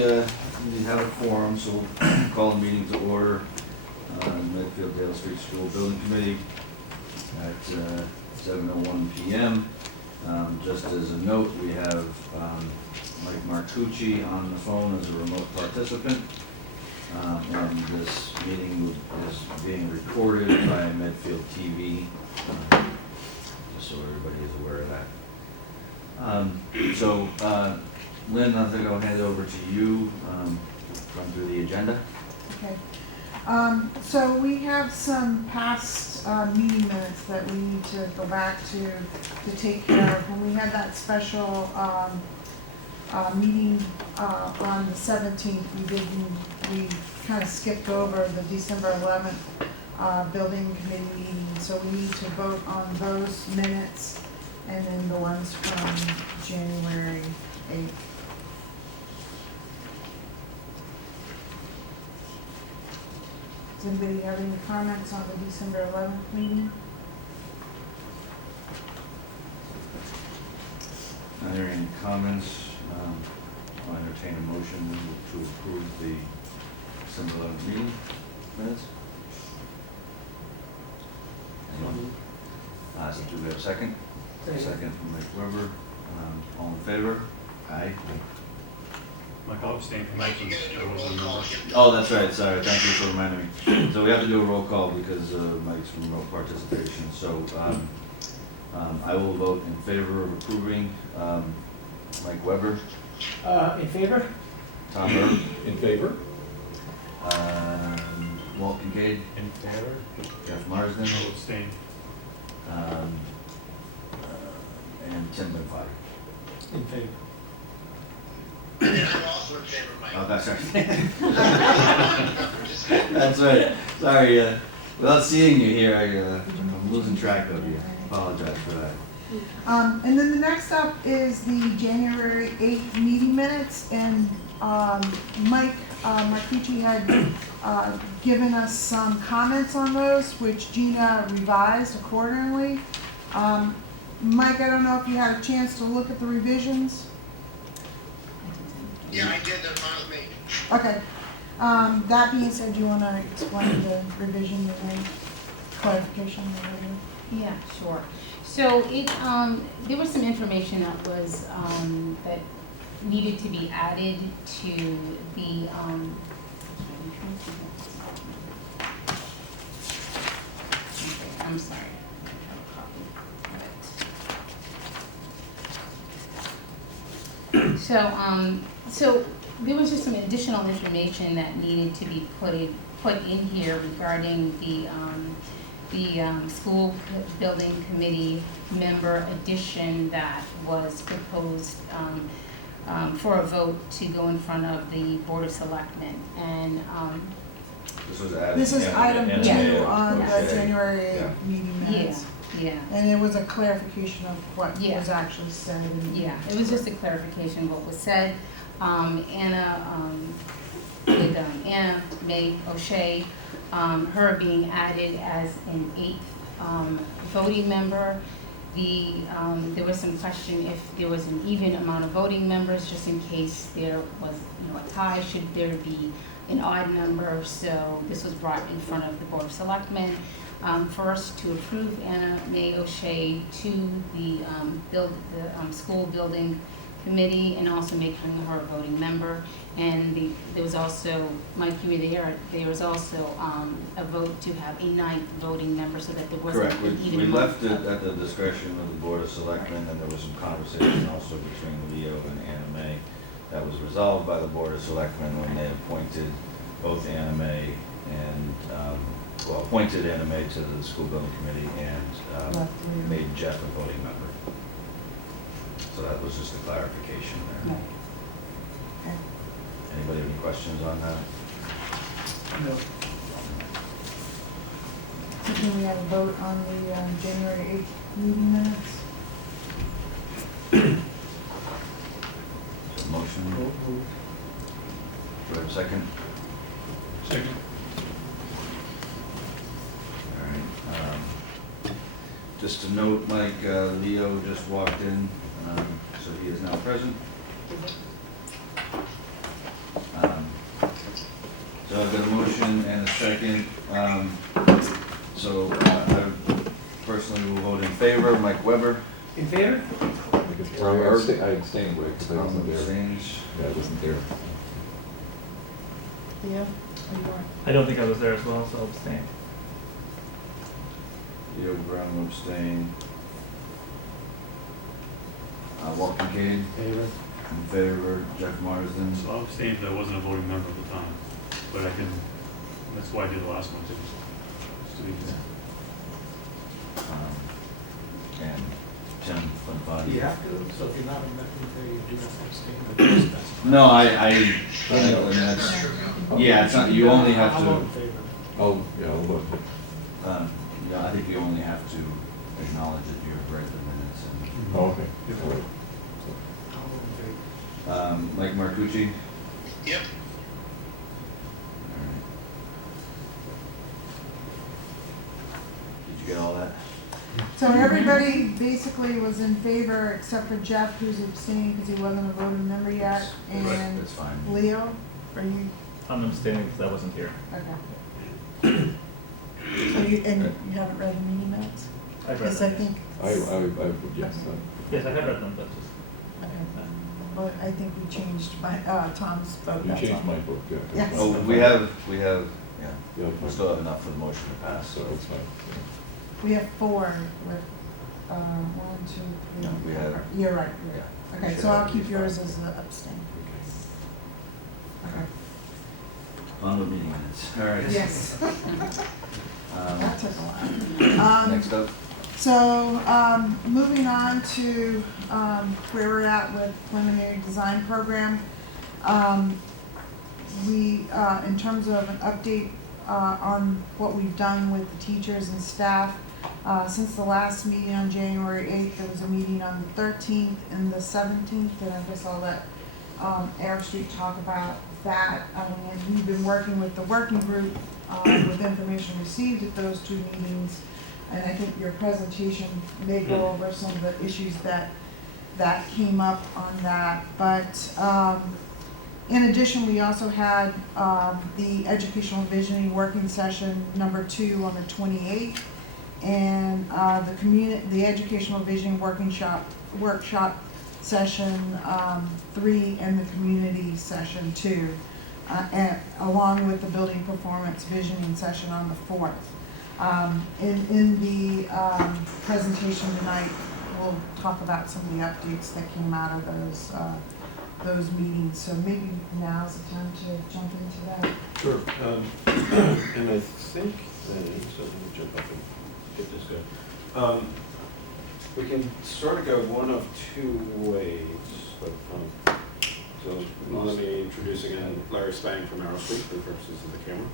we have a forum, so we'll call the meeting to order. Medfield Dale Street School Building Committee at 7:01 p.m. Just as a note, we have Mike Marcucci on the phone as a remote participant. And this meeting is being recorded by Medfield TV, just so everybody is aware of that. Lynn, I think I'll hand it over to you, run through the agenda. Okay. So we have some past meeting minutes that we need to go back to take care of. When we had that special meeting on the 17th, we kind of skipped over the December 11th building committee meeting. So we need to vote on those minutes and then the ones from January 8th. Does anybody have any comments on the December 11th meeting? Are there any comments? I'll entertain a motion to approve the December 11th meeting minutes. Anyone? So do we have a second? Second from Mike Weber. All in favor? Aye. Mike, I'll abstain from that since I wasn't a member. Oh, that's right, sorry, thank you for reminding me. So we have to do a roll call because of Mike's remote participation. So I will vote in favor of approving Mike Weber. In favor? Tom Erb. In favor. Walt Kincaid. In favor? Jeff Marsden. I'll abstain. And Tim Benford. In favor. And I'm also in favor, Mike. Oh, that's right. That's right. Sorry, without seeing you here, I'm losing track of you. Apologize for that. And then the next up is the January 8th meeting minutes, and Mike Marcucci had given us some comments on those, which Gina revised accordingly. Mike, I don't know if you had a chance to look at the revisions? Yeah, I did, they're fine with me. Okay. That being said, do you want to explain the revision and clarification? Yeah, sure. So there was some information that was, that needed to be added to the, I'm sorry. I have a copy of it. So there was just some additional information that needed to be put in here regarding the school building committee member addition that was proposed for a vote to go in front of the Board of Selectmen. And This was item 2 Yeah. on Yeah. the January 8th Yeah. meeting minutes. yeah, And it was a clarification of what Yeah. was actually said in the yeah, it was just a clarification of what was said. Anna May O'Shea, her being added as an 8th voting member. There was some question if there was an even amount of voting members, just in case there was, a tie, should there be an odd number. So this was brought in front of the Board of Selectmen. First, to approve Anna May O'Shea to the school building committee, and also making her a voting member. And there was also, Mike, you were there was also a vote to have a 9th voting member, so that there wasn't Correct. an even We amount left it at the discretion of the Board of Selectmen, and there was some conversation also between Leo and Anna May that was resolved by the Board of Selectmen when they appointed both Anna May and, appointed Anna May to the school building committee and made Jeff a voting member. So that was just a clarification there. No. Okay. Anybody have any questions on that? No. So can we have a vote on the January 8th meeting minutes? So motion, do I have a second? Second. All right. Just to note, Mike, Leo just walked in, so he is now present. So I've got a motion and a second. So I personally will vote in favor. Mike Weber. In favor? I abstained, because I Tom wasn't there. abstains. Yeah, I wasn't there. Theo, are you on? I don't think I was there as well, so I'll abstain. Leo Brown will abstain. Walt Kincaid Favor. in favor. Jeff Marsden. So I'll abstain because I wasn't a voting member at the time, but I can, that's why I did the last one too. Just to be fair. And Tim Bonfati. You have to, so if you're not in that, you do have to abstain, but it's best. No, I mean, that's, yeah, it's not, you only have I'll vote in to, favor. Oh, yeah, I'll vote. yeah, I think you only have to acknowledge that you've read the minutes and, Oh, okay. All right. I'll vote in favor. Mike Marcucci. Yep. Alright. Did you get all that? So everybody basically was in favor except for Jeff, who's abstaining because he wasn't a voting member yet, and That's fine. Leo, are you, I'm abstaining because I wasn't here. okay. So you, and you haven't read the meeting minutes? I read Because I them. think, Yes. Yes, I have read them, but just. okay, but I think we changed my, Tom's vote, You that's changed all. my vote, yeah. Yes. Oh, we have, yeah, Yeah, we still have enough for the motion to pass, so so. it's fine. We have 4 with, 1, 2, 3. No, we have- You're right, Yeah. you're right. Okay, so I'll keep yours as an abstain. Okay. On the meeting minutes, alright. Yes, that took a while. Next up, So, moving on to where we're at with preliminary design program. We, in terms of an update on what we've done with the teachers and staff, since the last meeting on January 8th, there was a meeting on the 13th and the 17th, and I guess I'll let Air Street talk about that. And we've been working with the working group with information received at those 2 meetings. And I think your presentation may go over some of the issues that came up on that. But in addition, we also had the educational visioning working session number 2 on the 28th, and the educational visioning workshop session 3 and the community session 2, and along with the building performance visioning session on the 4th. In the presentation tonight, we'll talk about some of the updates that came out of those meetings. So maybe now's the time to jump into that. Sure. And I think then, so let me jump up and get this going. We can sort of go one of 2 ways. But, so let me introduce again Larry Spang from Arrow Street for the purposes of the camera.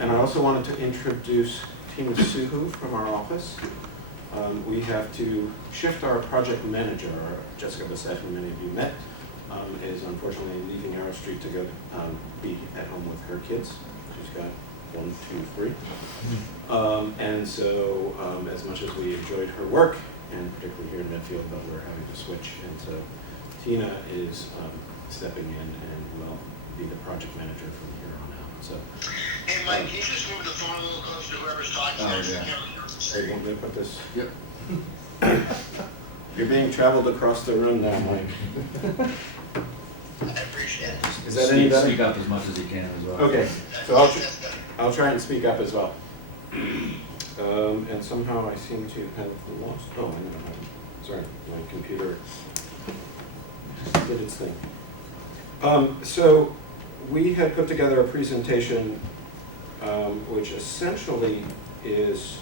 And I also wanted to introduce Tina Suhu from our office. We have to shift our project manager, Jessica Bassett, who many of you met, is unfortunately leaving Arrow Street to go be at home with her kids. She's got 1, 2, 3. And so as much as we enjoyed her work, and particularly here in Medfield, but we're having to switch. And so Tina is stepping in and will be the project manager from here on out. So. Hey, Mike, can you just move the phone a little closer to whoever's talking? Oh, There's yeah. the Hey, want me to put this? Yep. You're being traveled across the room now, Mike. I appreciate it. Is that any better? Speak up as much as you can as well. Okay, so That's better. I'll try and speak up as well. And somehow I seem to have lost, oh, I never have it. Sorry, my computer just did its thing. So we had put together a presentation which essentially is,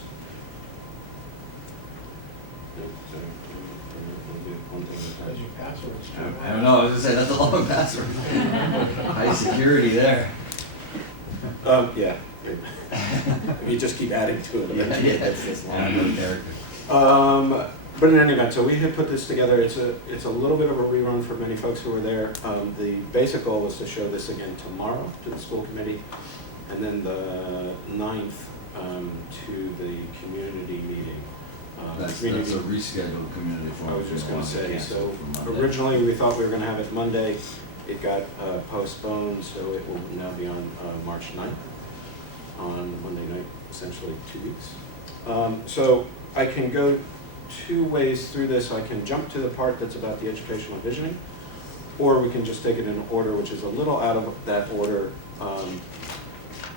Because your password's too I don't know, I was gonna say, that's a long password. High security there. yeah. You just keep adding to it. Eventually it gets this long. Yeah, I know the character. But in any event, so we had put this together. It's a little bit of a rerun for many folks who were there. The basic goal was to show this again tomorrow to the school committee, and then the 9th to the community meeting. That's a rescheduled community forum. I was just going to say, so Canceled for Monday. originally we thought we were going to have it Monday. It got postponed, so it will now be on March 9th, on Monday night, essentially 2 weeks. So I can go 2 ways through this. I can jump to the part that's about the educational visioning, or we can just take it in order, which is a little out of that order,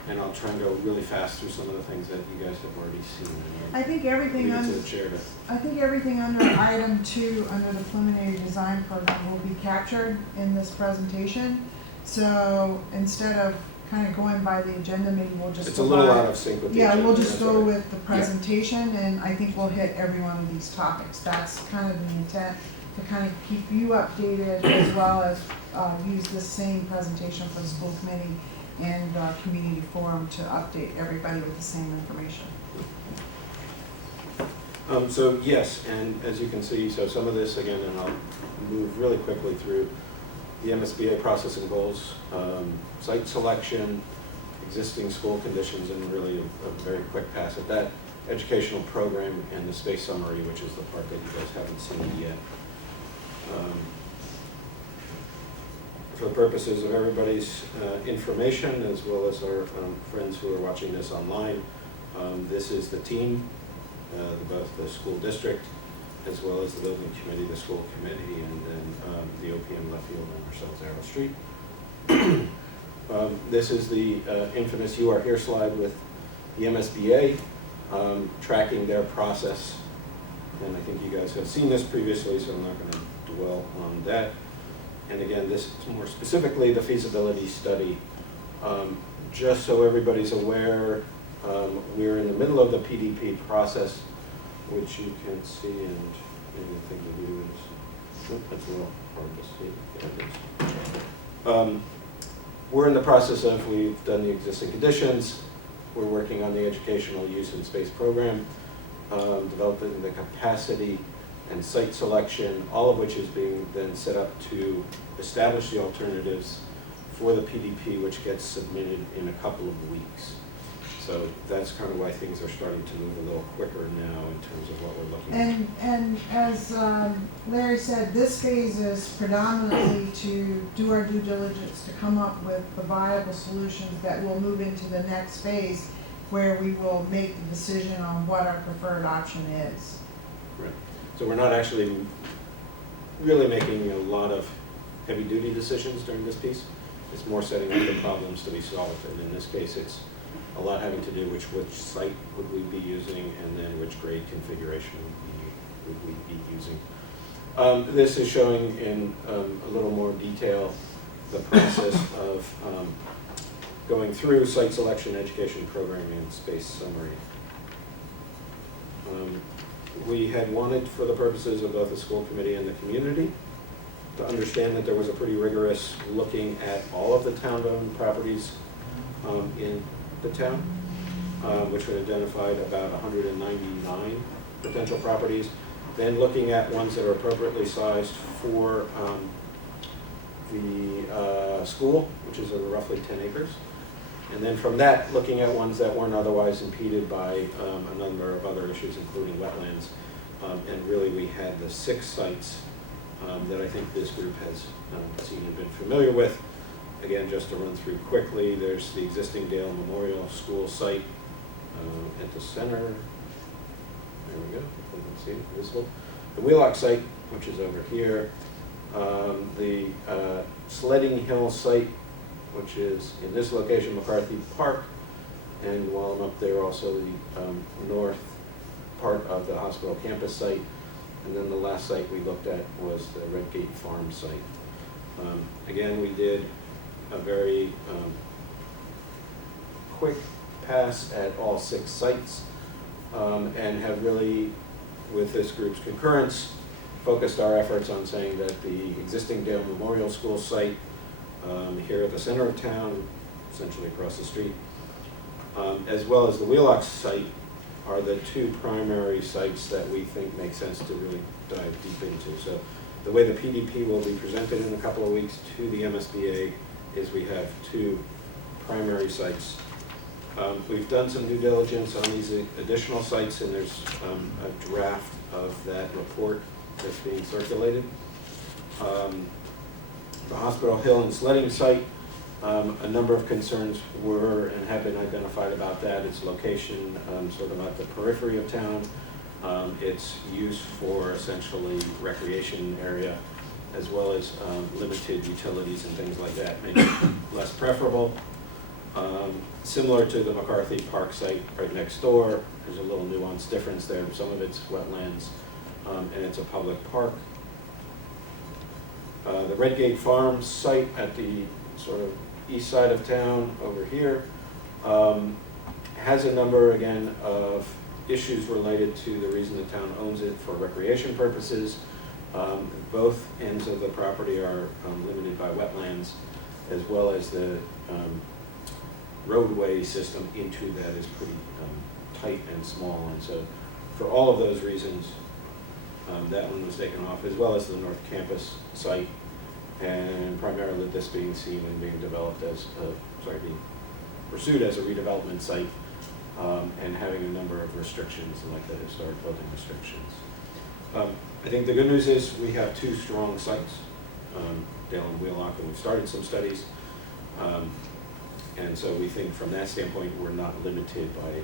and I'll try and go really fast through some of the things that you guys have already seen. I think everything Leave it to under, the chair to. I think everything under item 2, under the preliminary design program, will be captured in this presentation. So instead of kind of going by the agenda, maybe we'll just It's go a little by- out of sync with the Yeah, agenda, we'll just that's go all right. with the presentation, and I think we'll hit every one of these topics. That's kind of the intent, to kind of keep you updated, as well as use the same presentation for the school committee and community forum to update everybody with the same information. So yes, and as you can see, so some of this, again, and I'll move really quickly through the MSBA process and goals, site selection, existing school conditions, and really a very quick pass at that, educational program, and the space summary, which is the part that you guys haven't seen yet. For the purposes of everybody's information, as well as our friends who are watching this online, this is the team, both the school district, as well as the building committee, the school committee, and then the OPM Medfield and ourselves, Arrow Street. This is the infamous "You Are Here" slide with the MSBA, tracking their process. And I think you guys have seen this previously, so I'm not going to dwell on that. And again, this is more specifically the feasibility study. Just so everybody's aware, we're in the middle of the PDP process, which you can see, and anything to do is, nope, that's a little hard to see. Yeah, it is. We're in the process of, we've done the existing conditions, we're working on the educational use and space program, developing the capacity and site selection, all of which is being then set up to establish the alternatives for the PDP, which gets submitted in a couple of weeks. So that's kind of why things are starting to move a little quicker now in terms of what we're looking at. And as Larry said, this phase is predominantly to do our due diligence, to come up with the viable solutions that will move into the next phase, where we will make the decision on what our preferred option is. Right. So we're not actually really making a lot of heavy-duty decisions during this piece. It's more setting up the problems to be solved, and in this case, it's a lot having to do which site would we be using, and then which grade configuration would we be using. This is showing in a little more detail the process of going through site selection, education programming, and space summary. We had wanted, for the purposes of both the school committee and the community, to understand that there was a pretty rigorous looking at all of the town-owned properties in the town, which would identified about 199 potential properties. Then looking at ones that are appropriately sized for the school, which is roughly 10 acres. And then from that, looking at ones that weren't otherwise impeded by a number of other issues, including wetlands. And really, we had the 6 sites that I think this group has seen and been familiar with. Again, just to run through quickly, there's the existing Dale Memorial School site at the center. There we go, if you can see it, visible. The Wheelock site, which is over here. The Sledding Hill site, which is in this location, McCarthy Park. And while I'm up there, also the north part of the hospital campus site. And then the last site we looked at was the Redgate Farm site. Again, we did a very quick pass at all 6 sites, and have really, with this group's concurrence, focused our efforts on saying that the existing Dale Memorial School site here at the center of town, essentially across the street, as well as the Wheelock site, are the 2 primary sites that we think make sense to really dive deep into. So the way the PDP will be presented in a couple of weeks to the MSBA is we have 2 primary sites. We've done some due diligence on these additional sites, and there's a draft of that report that's being circulated. The Hospital Hill and sledding site, a number of concerns were and have been identified about that. Its location, sort of at the periphery of town. Its use for essentially recreation area, as well as limited utilities and things like that, make it less preferable. Similar to the McCarthy Park site right next door, there's a little nuanced difference there. Some of it's wetlands, and it's a public park. The Redgate Farms site at the sort of east side of town over here has a number, again, of issues related to the reason the town owns it for recreation purposes. Both ends of the property are limited by wetlands, as well as the roadway system into that is pretty tight and small. And so for all of those reasons, that one was taken off, as well as the North Campus site, and primarily this being seen and being developed as, being pursued as a redevelopment site, and having a number of restrictions like the historic building restrictions. I think the good news is we have two strong sites, Dale and Wheelock, and we've started some studies. And so we think from that standpoint, we're not limited by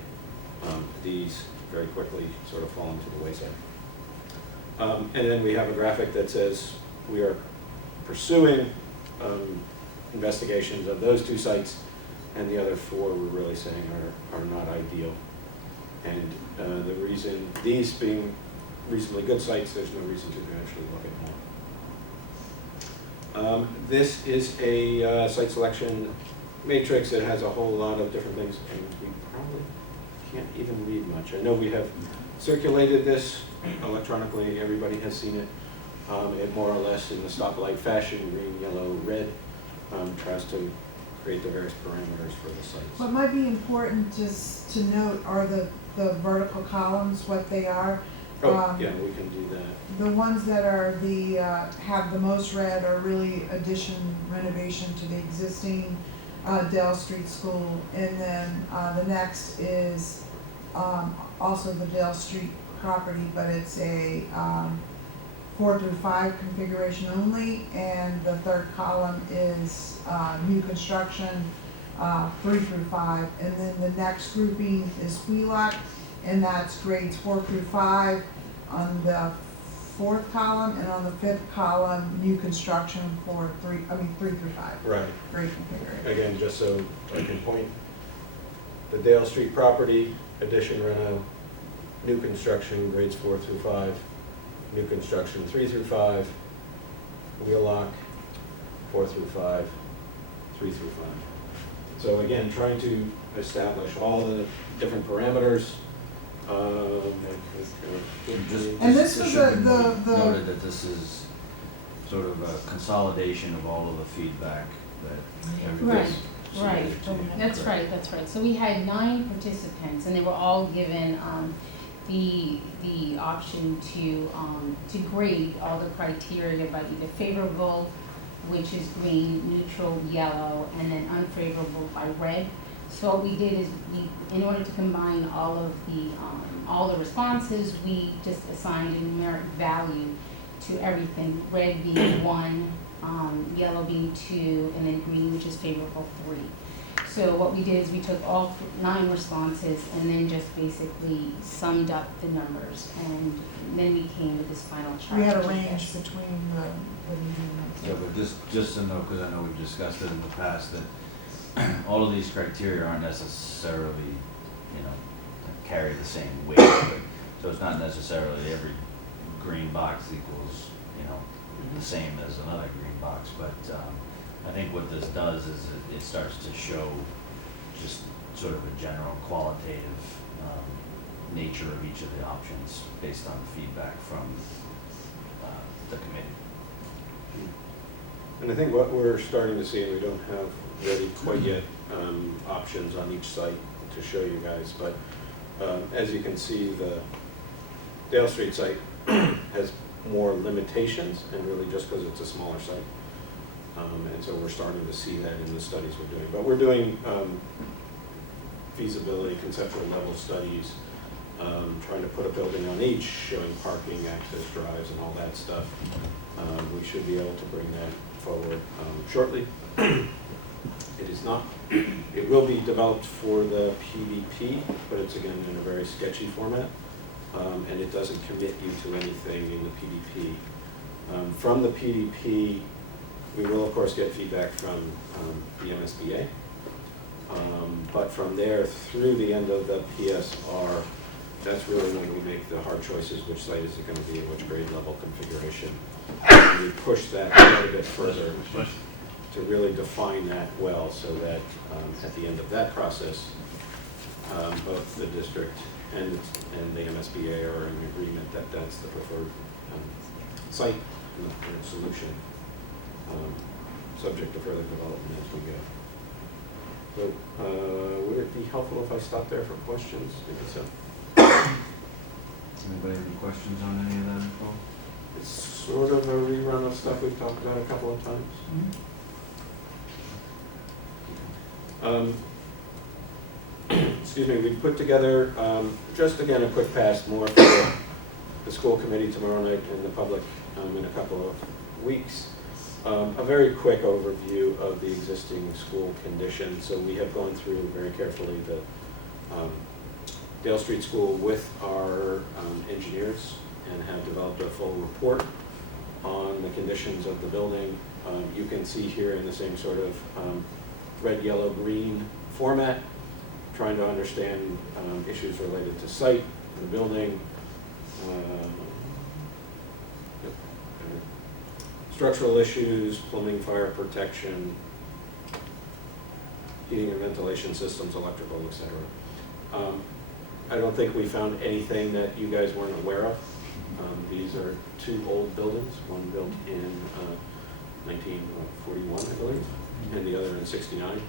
these very quickly sort of falling to the wayside. And then we have a graphic that says we are pursuing investigations of those two sites, and the other four we're really saying are not ideal. And the reason, these being reasonably good sites, there's no reason to actually look at more. This is a site selection matrix. It has a whole lot of different things, and we probably can't even read much. I know we have circulated this electronically. Everybody has seen it. It more or less, in the stoplight fashion, green, yellow, red, tries to create the various parameters for the sites. What might be important just to note are the vertical columns, what they are. Oh, yeah, we can do that. The ones that are have the most red are really addition, renovation to the existing Dale Street School. And then the next is also the Dale Street property, but it's a 4 through 5 configuration only. And the third column is new construction, 3 through 5. And then the next grouping is Wheelock, and that's grades 4 through 5 on the 4th column, and on the 5th column, new construction for 3 through 5. Right. Grade configuration. Again, just so I can point, the Dale Street property, addition, reno, new construction, grades 4 through 5, new construction 3 through 5, Wheelock, 4 through 5, 3 through 5. So again, trying to establish all the different parameters. And this was should be the noted that this is sort of a consolidation of all of the feedback that everybody's Right, submitted to you. that's Correct. right, that's right. So we had 9 participants, and they were all given the option to grade all the criteria by either favorable, which is green, neutral, yellow, and then unfavorable by red. So what we did is in order to combine all the responses, we just assigned a numeric value to everything. Red being 1, yellow being 2, and then green, which is favorable, 3. So what we did is we took all 9 responses and then just basically summed up the numbers, and then we came with this final chart. we had a range between the Yeah, but just to know, because I know we've discussed it in the past, that all of these criteria aren't necessarily, carry the same weight. So it's not necessarily every green box equals, the same as another green box. But I think what this does is it starts to show just sort of a general qualitative nature of each of the options based on feedback from the committee. And I think what we're starting to see, and we don't have ready quite yet options on each site to show you guys, but as you can see, the Dale Street site has more limitations, and really just because it's a smaller site. And so we're starting to see that in the studies we're doing. But we're doing feasibility, conceptual level studies, trying to put a building on each, showing parking, access drives, and all that stuff. We should be able to bring that forward shortly. It is not, it will be developed for the PDP, but it's again in a very sketchy format, and it doesn't commit you to anything in the PDP. From the PDP, we will of course get feedback from the MSBA, but from there through the end of the PSR, that's really when we make the hard choices, which site is it going to be, and which grade level configuration. And we push that quite a bit further to really define that well, so that at the end of that process, both the district and the MSBA are in agreement that that's the preferred site and the preferred solution, subject to further development as we go. So would it be helpful if I stopped there for questions? Maybe so. Anybody have any questions on any of that info? It's sort of a rerun of stuff we've talked about a couple of times. Excuse me, we put together, just again, a quick pass more for the school committee tomorrow night and the public in a couple of weeks. A very quick overview of the existing school conditions. So we have gone through very carefully the Dale Street School with our engineers and have developed a full report on the conditions of the building. You can see here in the same sort of red, yellow, green format, trying to understand issues related to site, the building, structural issues, plumbing, fire protection, heating and ventilation systems, electrical, etc. I don't think we found anything that you guys weren't aware of. These are two old buildings, one built in 1941, I believe, and the other in '69.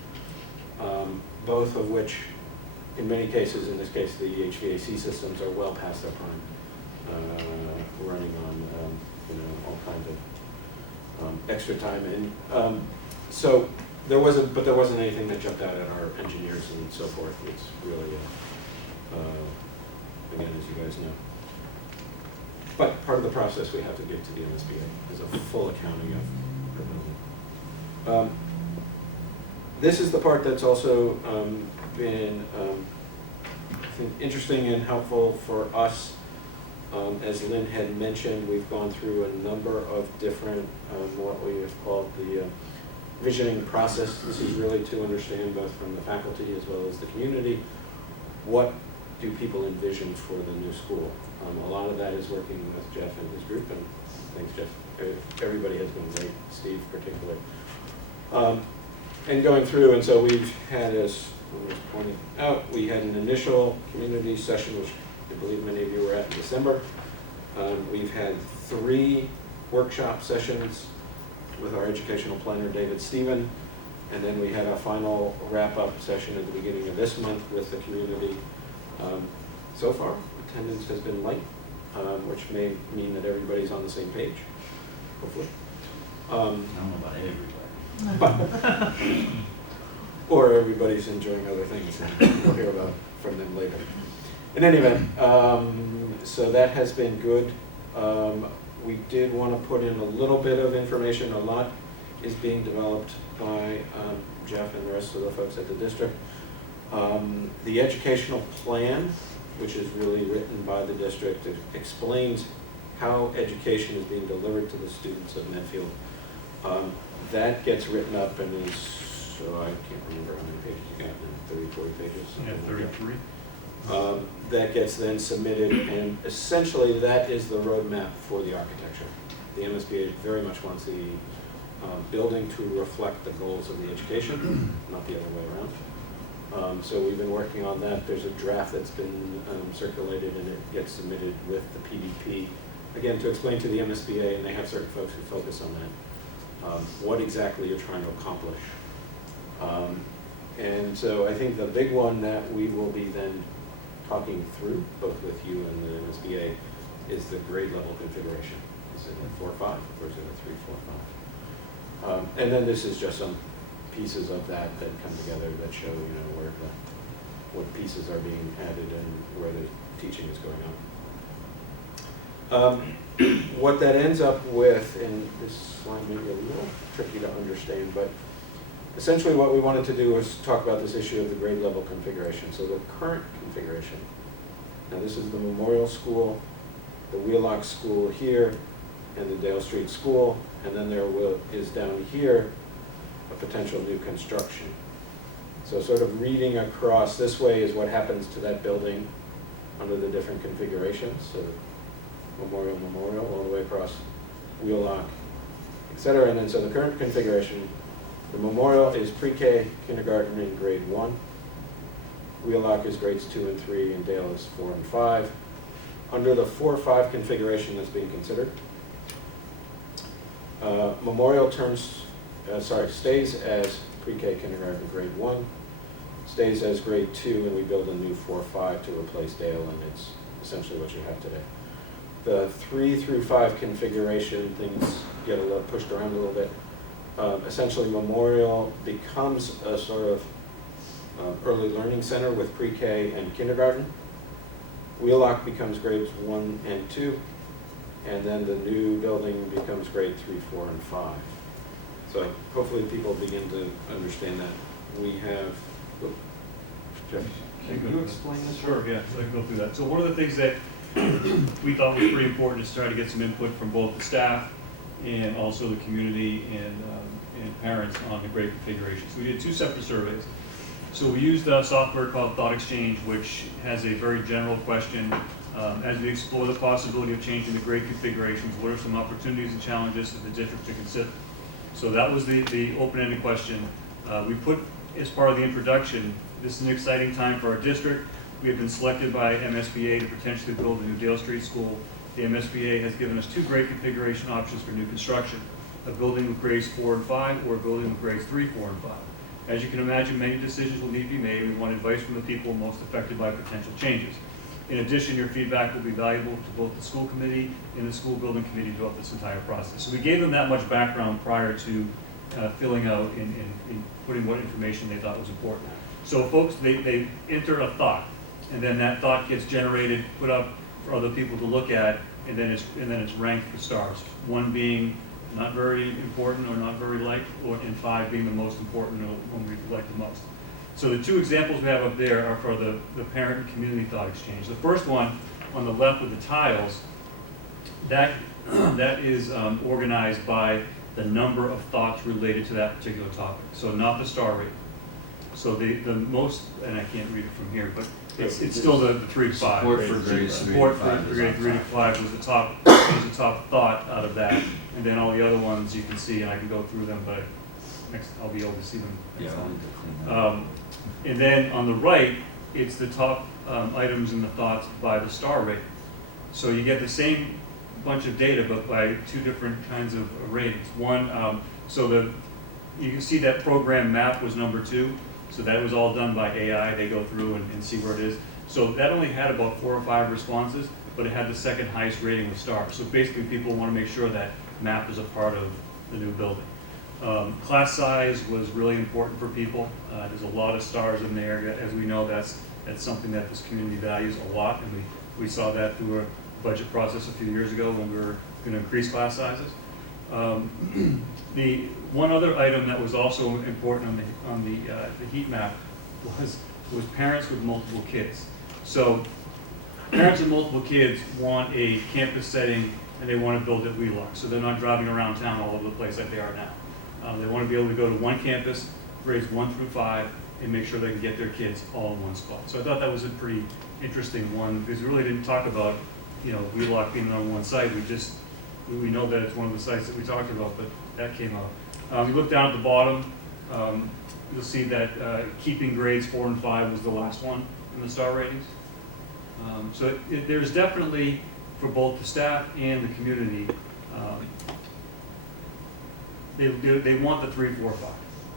Both of which, in many cases, in this case, the HVAC systems are well past their prime, running on all kinds of extra time. And so there wasn't anything that jumped out at our engineers and so forth. It's really, again, as you guys know. But part of the process we have to give to the MSBA is a full accounting of the building. This is the part that's also been, I think, interesting and helpful for us. As Lynn had mentioned, we've gone through a number of different, what we have called the visioning process. This is really to understand, both from the faculty as well as the community, what do people envision for the new school. A lot of that is working with Jeff and his group, and thanks, Jeff. Everybody has been great, Steve particularly. And going through, and so we've had, as I was pointing out, we had an initial community session, which I believe many of you were at in December. We've had 3 workshop sessions with our educational planner, David Stephen, and then we had a final wrap-up session at the beginning of this month with the community. So far, attendance has been light, which may mean that everybody's on the same page, hopefully. I don't know about everybody. Or everybody's enjoying other things, and we'll hear about from them later. In any event, so that has been good. We did want to put in a little bit of information. A lot is being developed by Jeff and the rest of the folks at the district. The educational plan, which is really written by the district, explains how education is being delivered to the students of Medfield. That gets written up and is, so I can't remember how many pages you got, 30, 40 pages? Yeah, 33. That gets then submitted, and essentially that is the roadmap for the architecture. The MSBA very much wants the building to reflect the goals of the education, not the other way around. So we've been working on that. There's a draft that's been circulated, and it gets submitted with the PDP, again, to explain to the MSBA, and they have certain folks who focus on that, what exactly you're trying to accomplish. And so I think the big one that we will be then talking through, both with you and the MSBA, is the grade level configuration. Is it a 4-5 or is it a 3-4-5? And then this is just some pieces of that come together that show, where what pieces are being added and where the teaching is going What that ends up with, and this slide may be a little tricky to understand, but essentially what we wanted to do was talk about this issue of the grade level configuration. So the current configuration, now this is the Memorial School, the Wheelock School here, and the Dale Street School, and then there is down here a potential new construction. So sort of reading across this way is what happens to that building under the different configurations. So Memorial, all the way across Wheelock, et cetera. And then so the current configuration, the Memorial is pre-K, kindergarten in grade 1. Wheelock is grades 2 and 3, and Dale is 4 and 5. Under the 4-5 configuration that's being considered, Memorial stays as pre-K, kindergarten, grade 1, stays as grade 2, and we build a new 4-5 to replace Dale, and it's essentially what you have today. The 3 through 5 configuration, things get a little pushed around a little bit. Essentially, Memorial becomes a sort of early learning center with pre-K and kindergarten. Wheelock becomes grades 1 and 2, and then the new building becomes grade 3, 4, and 5. So hopefully people begin to understand that. We have, Jeff, can you explain this? Sure, yeah, so I can go through that. So one of the things that we thought was pretty important is try to get some input from both the staff and also the community and parents on the grade configuration. So we did 2 separate surveys. So we used a software called Thought Exchange, which has a very general question. As we explore the possibility of changing the grade configurations, what are some opportunities and challenges for the district to consider? So that was the open-ended question. We put, as part of the introduction, this is an exciting time for our district. We have been selected by MSBA to potentially build a new Dale Street School. The MSBA has given us 2 grade configuration options for new construction: a building with grades 4 and 5, or a building with grades 3, 4, and 5. As you can imagine, many decisions will need to be made. We want advice from the people most affected by potential changes. In addition, your feedback will be valuable to both the school committee and the school building committee throughout this entire process. So we gave them that much background prior to filling out and putting what information they thought was important. So folks, they enter a thought, and then that thought gets generated, put up for other people to look at, and then it's ranked for stars. 1 being not very important or not very liked, and 5 being the most important, or one we like the most. So the 2 examples we have up there are for the parent and community thought exchange. The first one on the left with the tiles, that is organized by the number of thoughts related to that particular topic. So not the star rating. So the most, and I can't read it from here, but it's still the 3 to 5. Support for grades 3 to Support 5 for is grade on 3 to top. 5 was the top thought out of that. And then all the other ones you can see, and I can go through them, but next I'll be able to see them next Yeah, I'll time. need to clean that up. And then on the right, it's the top items in the thoughts by the star rating. So you get the same bunch of data, but by 2 different kinds of ratings. One, you can see that program map was number 2. So that was all done by AI. They go through and see where it is. So that only had about 4 or 5 responses, but it had the 2nd highest rating with stars. So basically people want to make sure that map is a part of the new building. Class size was really important for people. There's a lot of stars in there. As we know, that's something that this community values a lot, and we saw that through a budget process a few years ago when we were going to increase class sizes. The one other item that was also important on the heat map was parents with multiple kids. So parents with multiple kids want a campus setting, and they want to build at Wheelock, so they're not driving around town all over the place like they are now. They want to be able to go to one campus, grades 1 through 5, and make sure they can get their kids all in one spot. So I thought that was a pretty interesting one, because we really didn't talk about, Wheelock being on one site. We know that it's one of the sites that we talked about, but that came out. You look down at the bottom, you'll see that keeping grades 4 and 5 was the last one in the star ratings. So there's definitely, for both the staff and the community, they want the 3, 4, 5.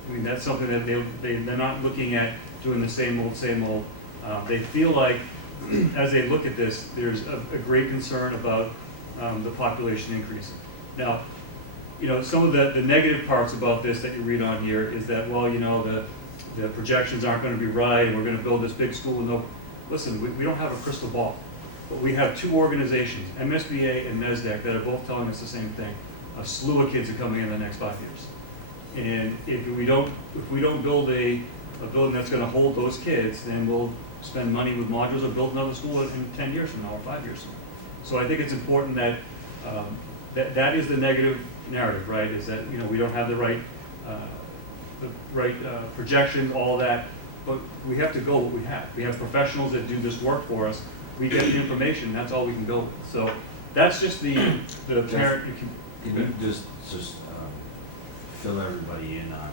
I mean, that's something that they're not looking at doing the same old. They feel like, as they look at this, there's a great concern about the population increasing. Now, some of the negative parts about this that you read on here is that, the projections aren't going to be right, and we're going to build this big school. No, listen, we don't have a crystal ball. But we have two organizations, MSBA and NESDEC, that are both telling us the same thing. A slew of kids are coming in the next 5 years. And if we don't build a building that's gonna hold those kids, then we'll spend money with modules or build another school in 10 years from now or 5 years from now. So I think it's important that, that is the negative narrative, right? Is that, you know, we don't have the right projection, all that, but we have to go what we have. We have professionals that do this work for us. We get the information, that's all we can go with. So that's just the parent. Can you just fill everybody in on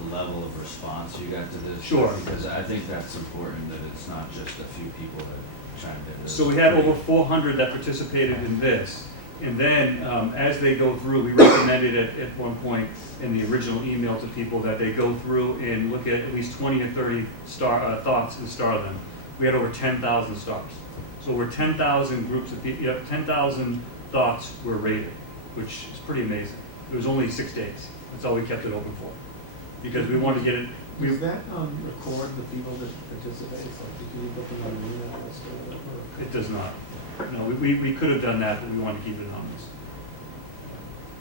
the level of response you got to this? Sure. Because I think that's important, that it's not just a few people that chimed in. So we had over 400 that participated in this. And then, as they go through, we recommended at one point in the original email to people that they go through and look at least 20 or 30 thoughts and star them. We had over 10,000 stars. So over 10,000 groups of people, 10,000 thoughts were rated, which is pretty amazing. It was only 6 days. That's all we kept it open for. Because we wanted to get it. Does that record the people that participate? It's like, do you put them on an email list or whatever? It does not. No, we could have done that, but we wanted to keep it anonymous.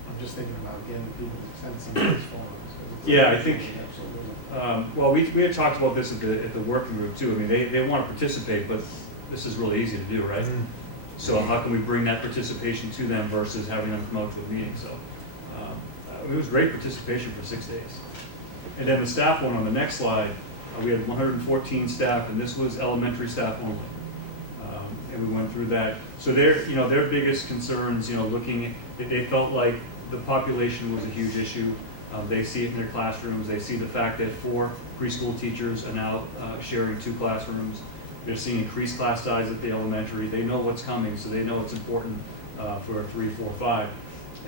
I'm just thinking about getting people to send some of these forms. 'cause it's Yeah, like- I think, Absolutely. well, we had talked about this at the working group too. I mean, they want to participate, but this is really easy to do, right? So how can we bring that participation to them versus having them come out to a meeting? So it was great participation for 6 days. And then the staff one on the next slide, we had 114 staff, and this was elementary staff only. And we went through that. So their biggest concerns, looking at, they felt like the population was a huge issue. They see it in their classrooms. They see the fact that 4 preschool teachers are now sharing 2 classrooms. They're seeing increased class size at the elementary. They know what's coming, so they know it's important for 3, 4, 5.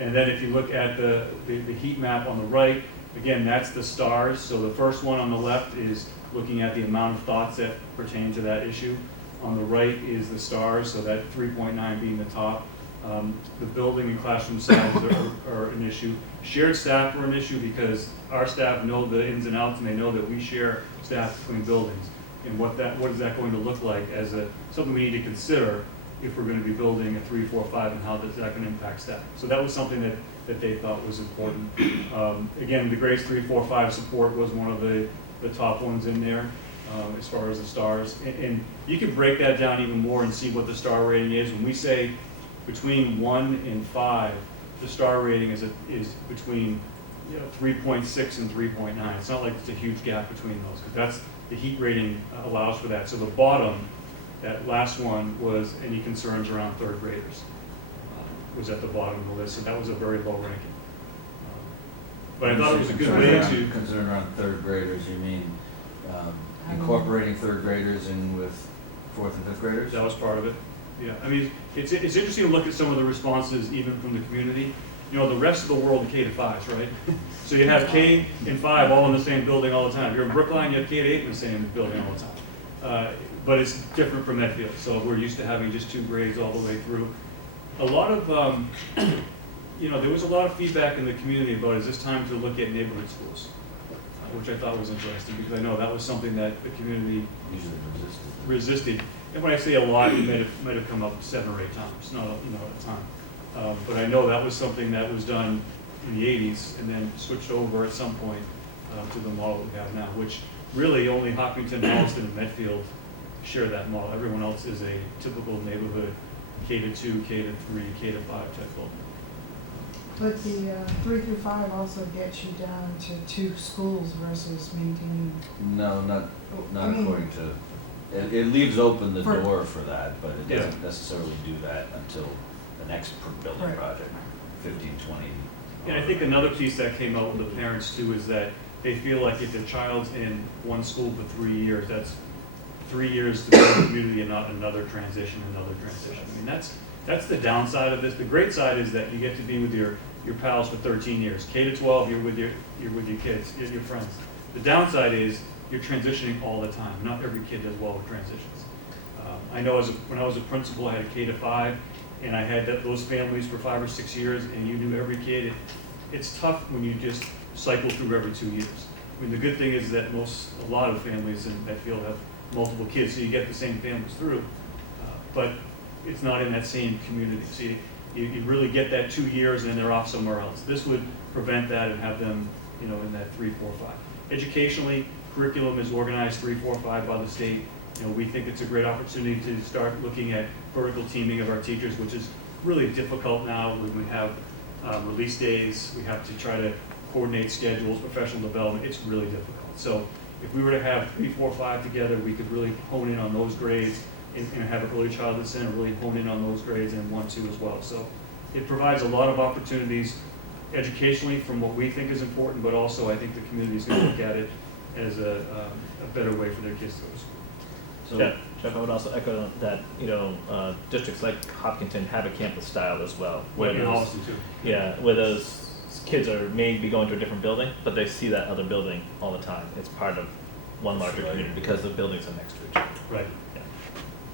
And then if you look at the heat map on the right, again, that's the stars. So the first one on the left is looking at the amount of thoughts that pertain to that issue. On the right is the stars, so that 3.9 being the top. The building and classroom sizes are an issue. Shared staff are an issue because our staff know the ins and outs, and they know that we share staff between buildings. And what is that going to look like as something we need to consider if we're going to be building a 3, 4, 5, and how is that going to impact staff? So that was something that they thought was important. Again, the grades 3, 4, 5 support was one of the top ones in there. As far as the stars, and you can break that down even more and see what the star rating is. When we say between 1 and 5, the star rating is between 3.6 and 3.9. It's not like it's a huge gap between those, because that's the heat rating allows for that. So the bottom, that last one, was any concerns around 3rd graders, was at the bottom of the list, so that was a very low ranking. But I thought it was a good way to concern around 3rd graders. You mean incorporating 3rd graders in with 4th and 5th graders? That was part of it. Yeah, I mean, it's interesting to look at some of the responses even from the community. The rest of the world, the K to 5s, right? So you have K and 5 all in the same building all the time. You're in Brookline, you have K to 8 in the same building all the time. But it's different from Medfield, so we're used to having just 2 grades all the way through. A lot of, there was a lot of feedback in the community about, is this time to look at neighborhood schools? Which I thought was interesting, because I know that was something that the community Usually resisted. And when I say a lot, it might have come up 7 or 8 times, not at a time. But I know that was something that was done in the 80s and then switched over at some point to the model we have now, which really only Hopkinton, Holliston, and Medfield share that model. Everyone else is a typical neighborhood K to 2, K to 3, K to 5 type building. But the 3 through 5 also gets you down to 2 schools versus maintaining. No, not I mean, according to. It leaves open the For- door for that, but it Yeah. doesn't necessarily do that until the next building Right. project, 15, 20. And I think another piece that came out with the parents too is that they feel like if their child's in one school for 3 years, that's 3 years to build a community and not another transition. I mean, that's the downside of this. The great side is that you get to be with your pals for 13 years. K to 12, you're with your kids, your friends. The downside is you're transitioning all the time. Not every kid does well with transitions. I know when I was a principal, I had a K to 5, and I had those families for 5 or 6 years, and you knew every kid. It's tough when you just cycle through every 2 years. I mean, the good thing is that a lot of families in Medfield have multiple kids, so you get the same families through. but it's not in that same community. See, you really get that 2 years and then they're off somewhere else. This would prevent that and have them, you know, in that 3, 4, 5. Educationally, curriculum is organized 3, 4, 5 by the state. You know, we think it's a great opportunity to start looking at vertical teaming of our teachers, which is really difficult now when we have release days. We have to try to coordinate schedules, professional development. It's really difficult. So if we were to have 3, 4, 5 together, we could really hone in on those grades and have an early childhood center really hone in on those grades and 1, 2 as well. So it provides a lot of opportunities educationally from what we think is important, but also I think the community is going to look at it as a better way for their kids to go to school. So, Yeah, Jeff, I would also echo that, you know, districts like Hopkinton have a campus style as well. Where In those, Holliston too. yeah, where those kids are maybe going to a different building, but they see that other building all the time. It's part of one larger community because the buildings are next to each other. Right. Yeah.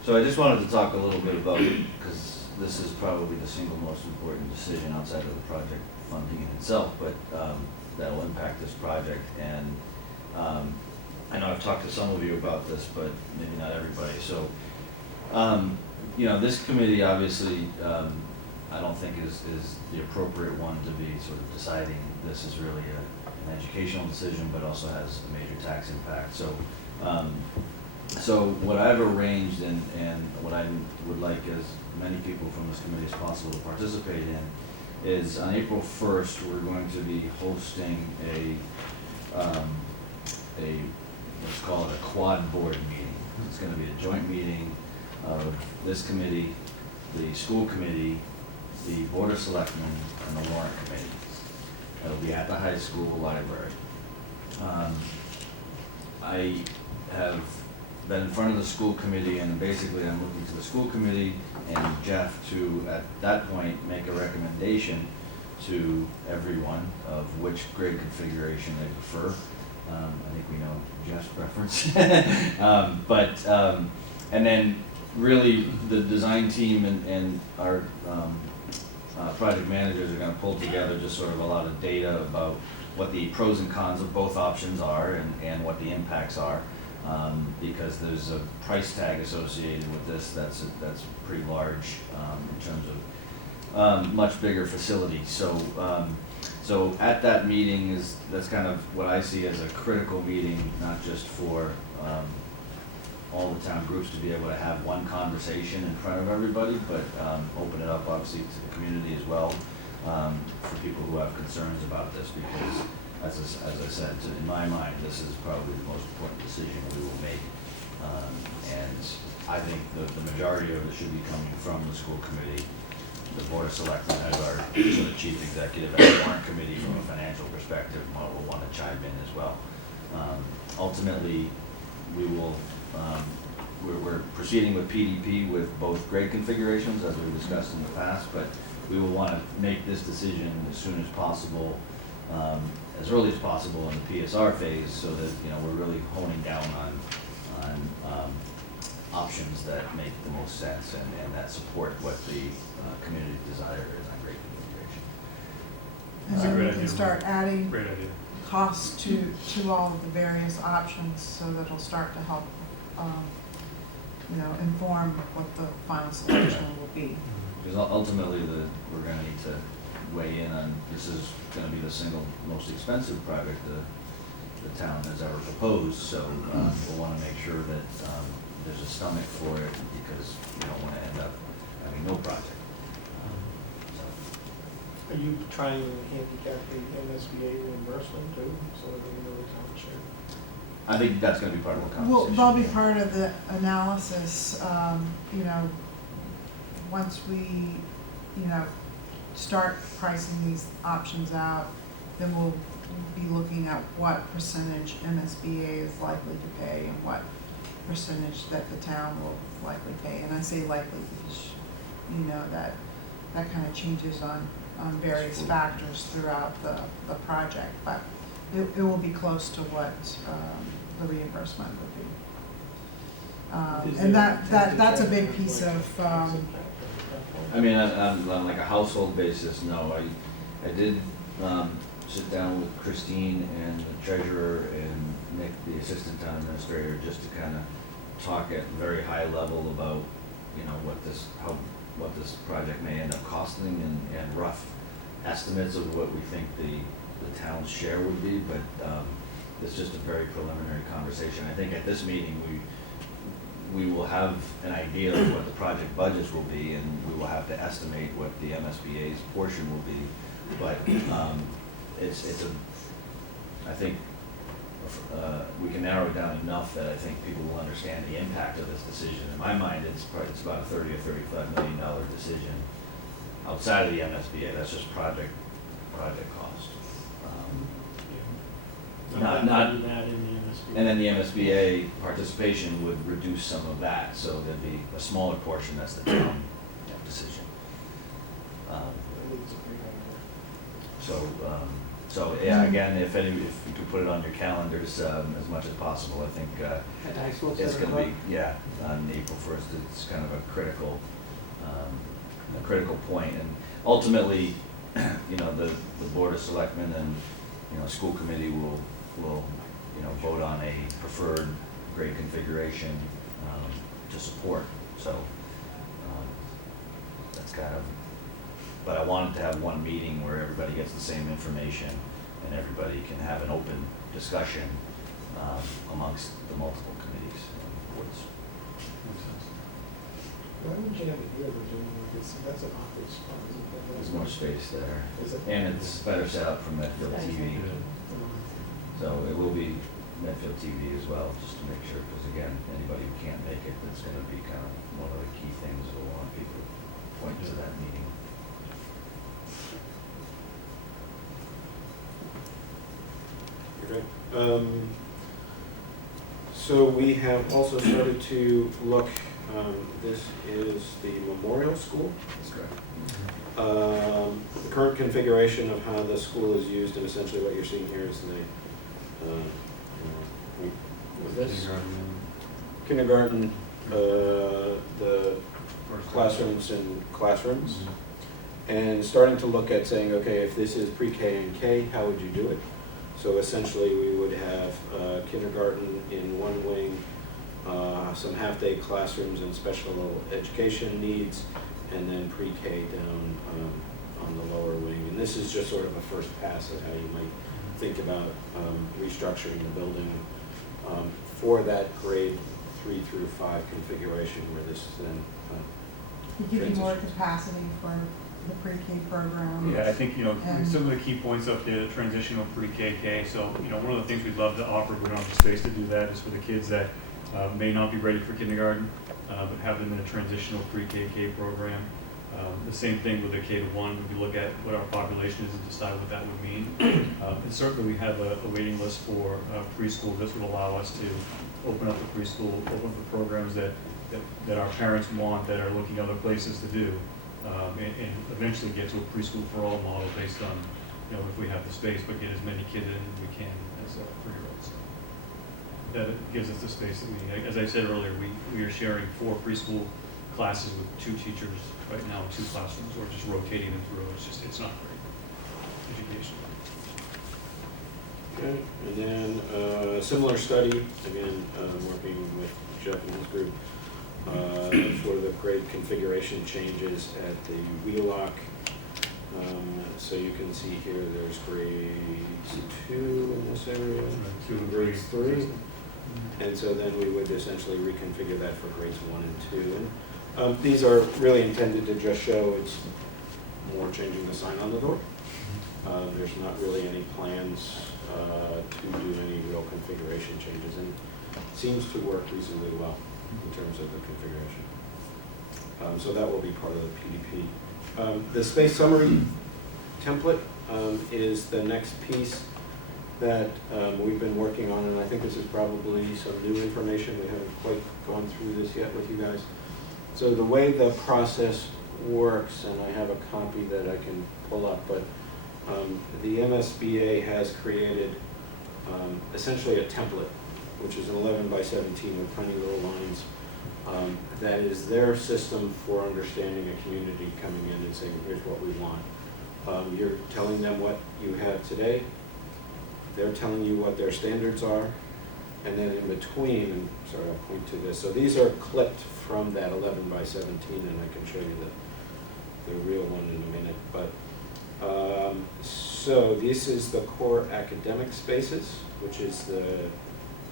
so I just wanted to talk a little bit about, because this is probably the single most important decision outside of the project funding in itself, but that'll impact this project. And I know I've talked to some of you about this, but maybe not everybody. So, you know, this committee obviously, I don't think is the appropriate one to be sort of deciding this is really an educational decision, but also has a major tax impact. So, so what I've arranged and what I would like as many people from this committee as possible to participate in is on April 1st, we're going to be hosting a let's call it a quad board meeting. It's going to be a joint meeting of this committee, the school committee, the board of selectmen, and the warrant committee. It'll be at the high school library. I have been in front of the school committee, and basically I'm looking to the school committee and Jeff to, at that point, make a recommendation to everyone of which grade configuration they prefer. I think we know Jeff's preference. And then really the design team and our project managers are going to pull together just sort of a lot of data about what the pros and cons of both options are and what the impacts are. Because there's a price tag associated with this that's pretty large in terms of much bigger facility. So at that meeting that's kind of what I see as a critical meeting, not just for all the town groups to be able to have one conversation in front of everybody, but open it up obviously to the community as well, for people who have concerns about this, because as I said, in my mind, this is probably the most important decision we will make. And I think the majority of it should be coming from the school committee, the board of selectmen as our sort of chief executive, and the warrant committee from a financial perspective will want to chime in as well. Ultimately, we will, we're proceeding with PDP with both grade configurations as we've discussed in the past, but we will want to make this decision as soon as possible, as early as possible in the PSR phase, so that, you know, we're really honing down on options that make the most sense and that support what the community desire is on grade configuration. And That's a then we great can idea. start adding Great idea. costs to all of the various options, so that it'll start to help, you know, inform what the final solution will be. Because ultimately, we're gonna need to weigh in on, this is gonna be the single most expensive project the town has ever proposed, so we'll wanna make sure that there's a stomach for it, because we don't wanna end up having no project. Are you trying to handicap the MSBA reimbursement too, so that they know the town share? I think that's gonna be part of the Well, conversation. that'll be part of the analysis, you know, once we, you know, start pricing these options out, then we'll be looking at what percentage MSBA is likely to pay and what percentage that the town will likely pay. And I say likely because, you know, that kind of changes on various factors throughout the project, but it will be close to what the reimbursement would be. And that's a big piece of, I mean, on like a household basis, no. I did sit down with Christine and the treasurer and Nick, the assistant town administrator, just to kind of talk at a very high level about you know, what this project may end up costing and rough estimates of what we think the town's share would be, but it's just a very preliminary conversation. I think at this meeting, we will have an idea of what the project budgets will be, and we will have to estimate what the MSBA's portion will be. But I think we can narrow it down enough that I think people will understand the impact of this decision. In my mind, it's about a $30 or $35 million decision outside of the MSBA. That's just project cost. Not That in the MSBA. And then the MSBA participation would reduce some of that, so there'd be a smaller portion that's the town decision. I think it's a great idea. So yeah, again, if you could put it on your calendars as much as possible, I think At the high school it's center gonna club? be, yeah, on April 1st, it's kind of a critical point. And ultimately, you know, the Board of Selectmen and, you know, school committee will, you know, vote on a preferred grade configuration to support. So that's kind of, but I wanted to have one meeting where everybody gets the same information and everybody can have an open discussion amongst the multiple committees and boards. Why wouldn't you have it here, Virginia? Because that's an awkward spot, isn't it? There's more space there. Is it? And it's better set up for Medfield TV. So it will be Medfield TV as well, just to make sure, because again, anybody who can't make it, that's gonna be kind of one of the key things we'll want people to point to that meeting. Okay. So we have also started to look, this is the Memorial School. That's correct. The current configuration of how the school is used, and essentially what you're seeing here is This? kindergarten, the classrooms and classrooms, and starting to look at saying, okay, if this is pre-K and K, how would you do it? So essentially, we would have kindergarten in one wing, some half-day classrooms and special education needs, and then pre-K down on the lower wing. And this is just sort of a first pass at how you might think about restructuring the building for that grade 3 through 5 configuration, where this then To give you more transitions. capacity for the pre-K program. Yeah, I think, you know, And- some of the key points up there, the transitional pre-KK, so, you know, one of the things we'd love to offer, we don't have the space to do that, is for the kids that may not be ready for kindergarten, but have them in a transitional pre-KK program. The same thing with the K-1, we look at what our population is and decide what that would mean. And certainly we have a waiting list for preschool. This would allow us to open up the preschool, open up the programs that our parents want, that are looking other places to do, and eventually get to a preschool for all model based on, you know, if we have the space, but get as many kids in as we can as 3-year-olds. That gives us the space that we need. As I said earlier, we are sharing 4 preschool classes with 2 teachers right now in 2 classrooms, or just rotating them through. It's not great education. Okay, and then similar study, again, working with Jeff and his group, for the grade configuration changes at the Wheelock. So you can see here, there's grades 2 in this area, Two and grades three. 3. And so then we would essentially reconfigure that for grades 1 and 2. And these are really intended to just show it's more changing the sign on the door. There's not really any plans to do any real configuration changes, and it seems to work reasonably well in terms of the configuration. So that will be part of the PDP. The space summary template is the next piece that we've been working on, and I think this is probably some new information. We haven't quite gone through this yet with you guys. So the way the process works, and I have a copy that I can pull up, but the MSBA has created essentially a template, which is an 11 by 17 with tiny little lines. That is their system for understanding a community coming in and saying, here's what we want. You're telling them what you have today. They're telling you what their standards are. And then in between, and sorry, I'll point to this, so these are clipped from that 11 by 17, and I can show you the real one in a minute. But so this is the core academic spaces, which is the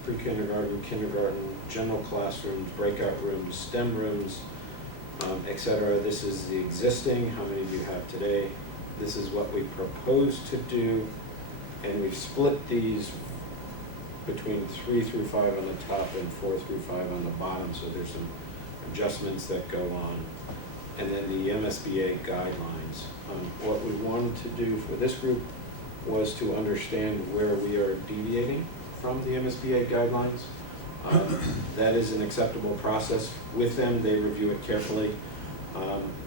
pre-kindergarten, kindergarten, general classrooms, breakout rooms, STEM rooms, etc. This is the existing, how many do you have today? This is what we propose to do, and we've split these between 3 through 5 on the top and 4 through 5 on the bottom, so there's some adjustments that go on. And then the MSBA guidelines. What we wanted to do for this group was to understand where we are deviating from the MSBA guidelines. That is an acceptable process. With them, they review it carefully.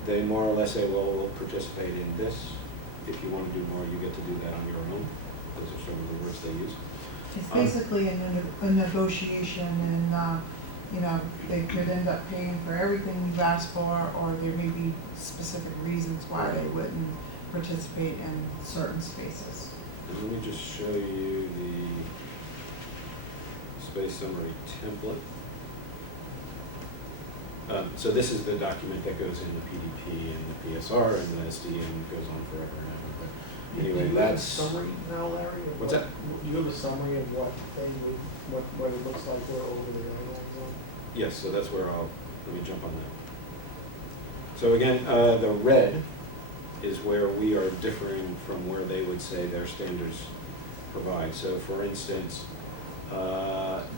They more or less say, well, we'll participate in this. If you want to do more, you get to do that on your own. Those are sort of the words they use. It's basically a negotiation, and, you know, they could end up paying for everything you've asked for, or there may be specific reasons why they wouldn't participate in certain spaces. And let me just show you the space summary template. So this is the document that goes in the PDP and the PSR and the SD and goes on forever and ever. But anyway, Do you have a that's, summary now, Larry? of What's what- that? Do you have a summary of what they would, what it looks like we're over the guidelines on? yes, so that's where let me jump on that. So again, the red is where we are differing from where they would say their standards provide. So for instance,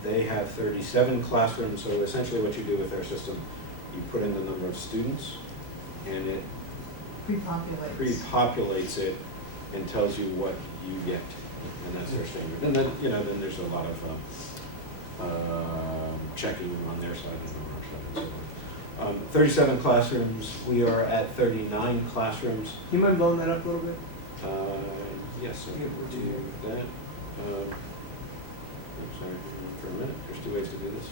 they have 37 classrooms, so essentially what you do with their system, you put in the number of students, and it pre-populates it and tells you what you get, and that's their standard. And then, you know, then there's a lot of checking on their side and on our side and so on. 37 classrooms, we are at 39 classrooms. Do you mind blowing that up a little bit? Yes, I can do that. I'm sorry, for a minute, there's two ways to do this.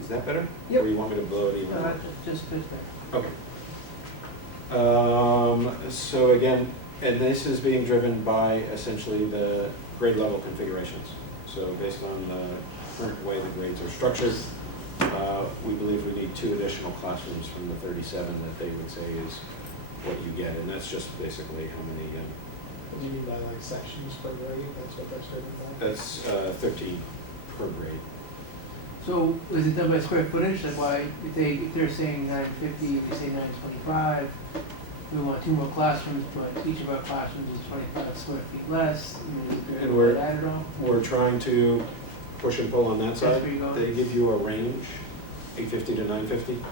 Is that better? Yep. Or you want me to blow it even more? Just Okay. So again, and this is being driven by essentially the grade level configurations. So based on the current way the grades are structured, we believe we need 2 additional classrooms from the 37 that they would say is what you get, and that's just basically how many, What do you mean by like sections per grade? That's what that's driven by? that's 13 per grade. So is it done by square footage? Like why, if they're saying 950, if they say 925, we want 2 more classrooms, but each of our classrooms is 25 square feet less. I mean, is there And we're- that at all? We're trying to push and pull on that side. where you're going? They give you a range, 850 to 950.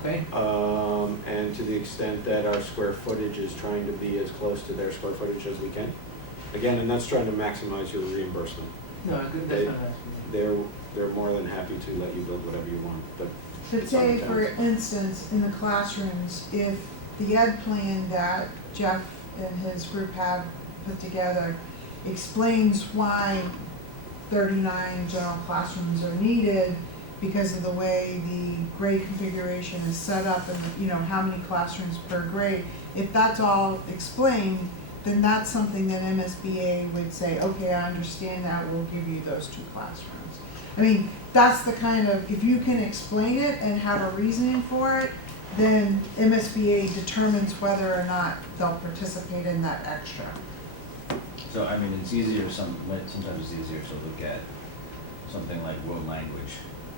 Okay. And to the extent that our square footage is trying to be as close to their square footage as we can. Again, and that's trying to maximize your reimbursement. No, good, that's not asking. They're more than happy to let you build whatever you want, but But it's on say, the for town. instance, in the classrooms, if the ed plan that Jeff and his group have put together explains why 39 general classrooms are needed because of the way the grade configuration is set up and, you know, how many classrooms per grade, if that's all explained, then that's something that MSBA would say, okay, I understand that, we'll give you those 2 classrooms. I mean, that's the kind of, if you can explain it and have a reasoning for it, then MSBA determines whether or not they'll participate in that extra. So, I mean, it's easier, sometimes it's easier to look at something like world language.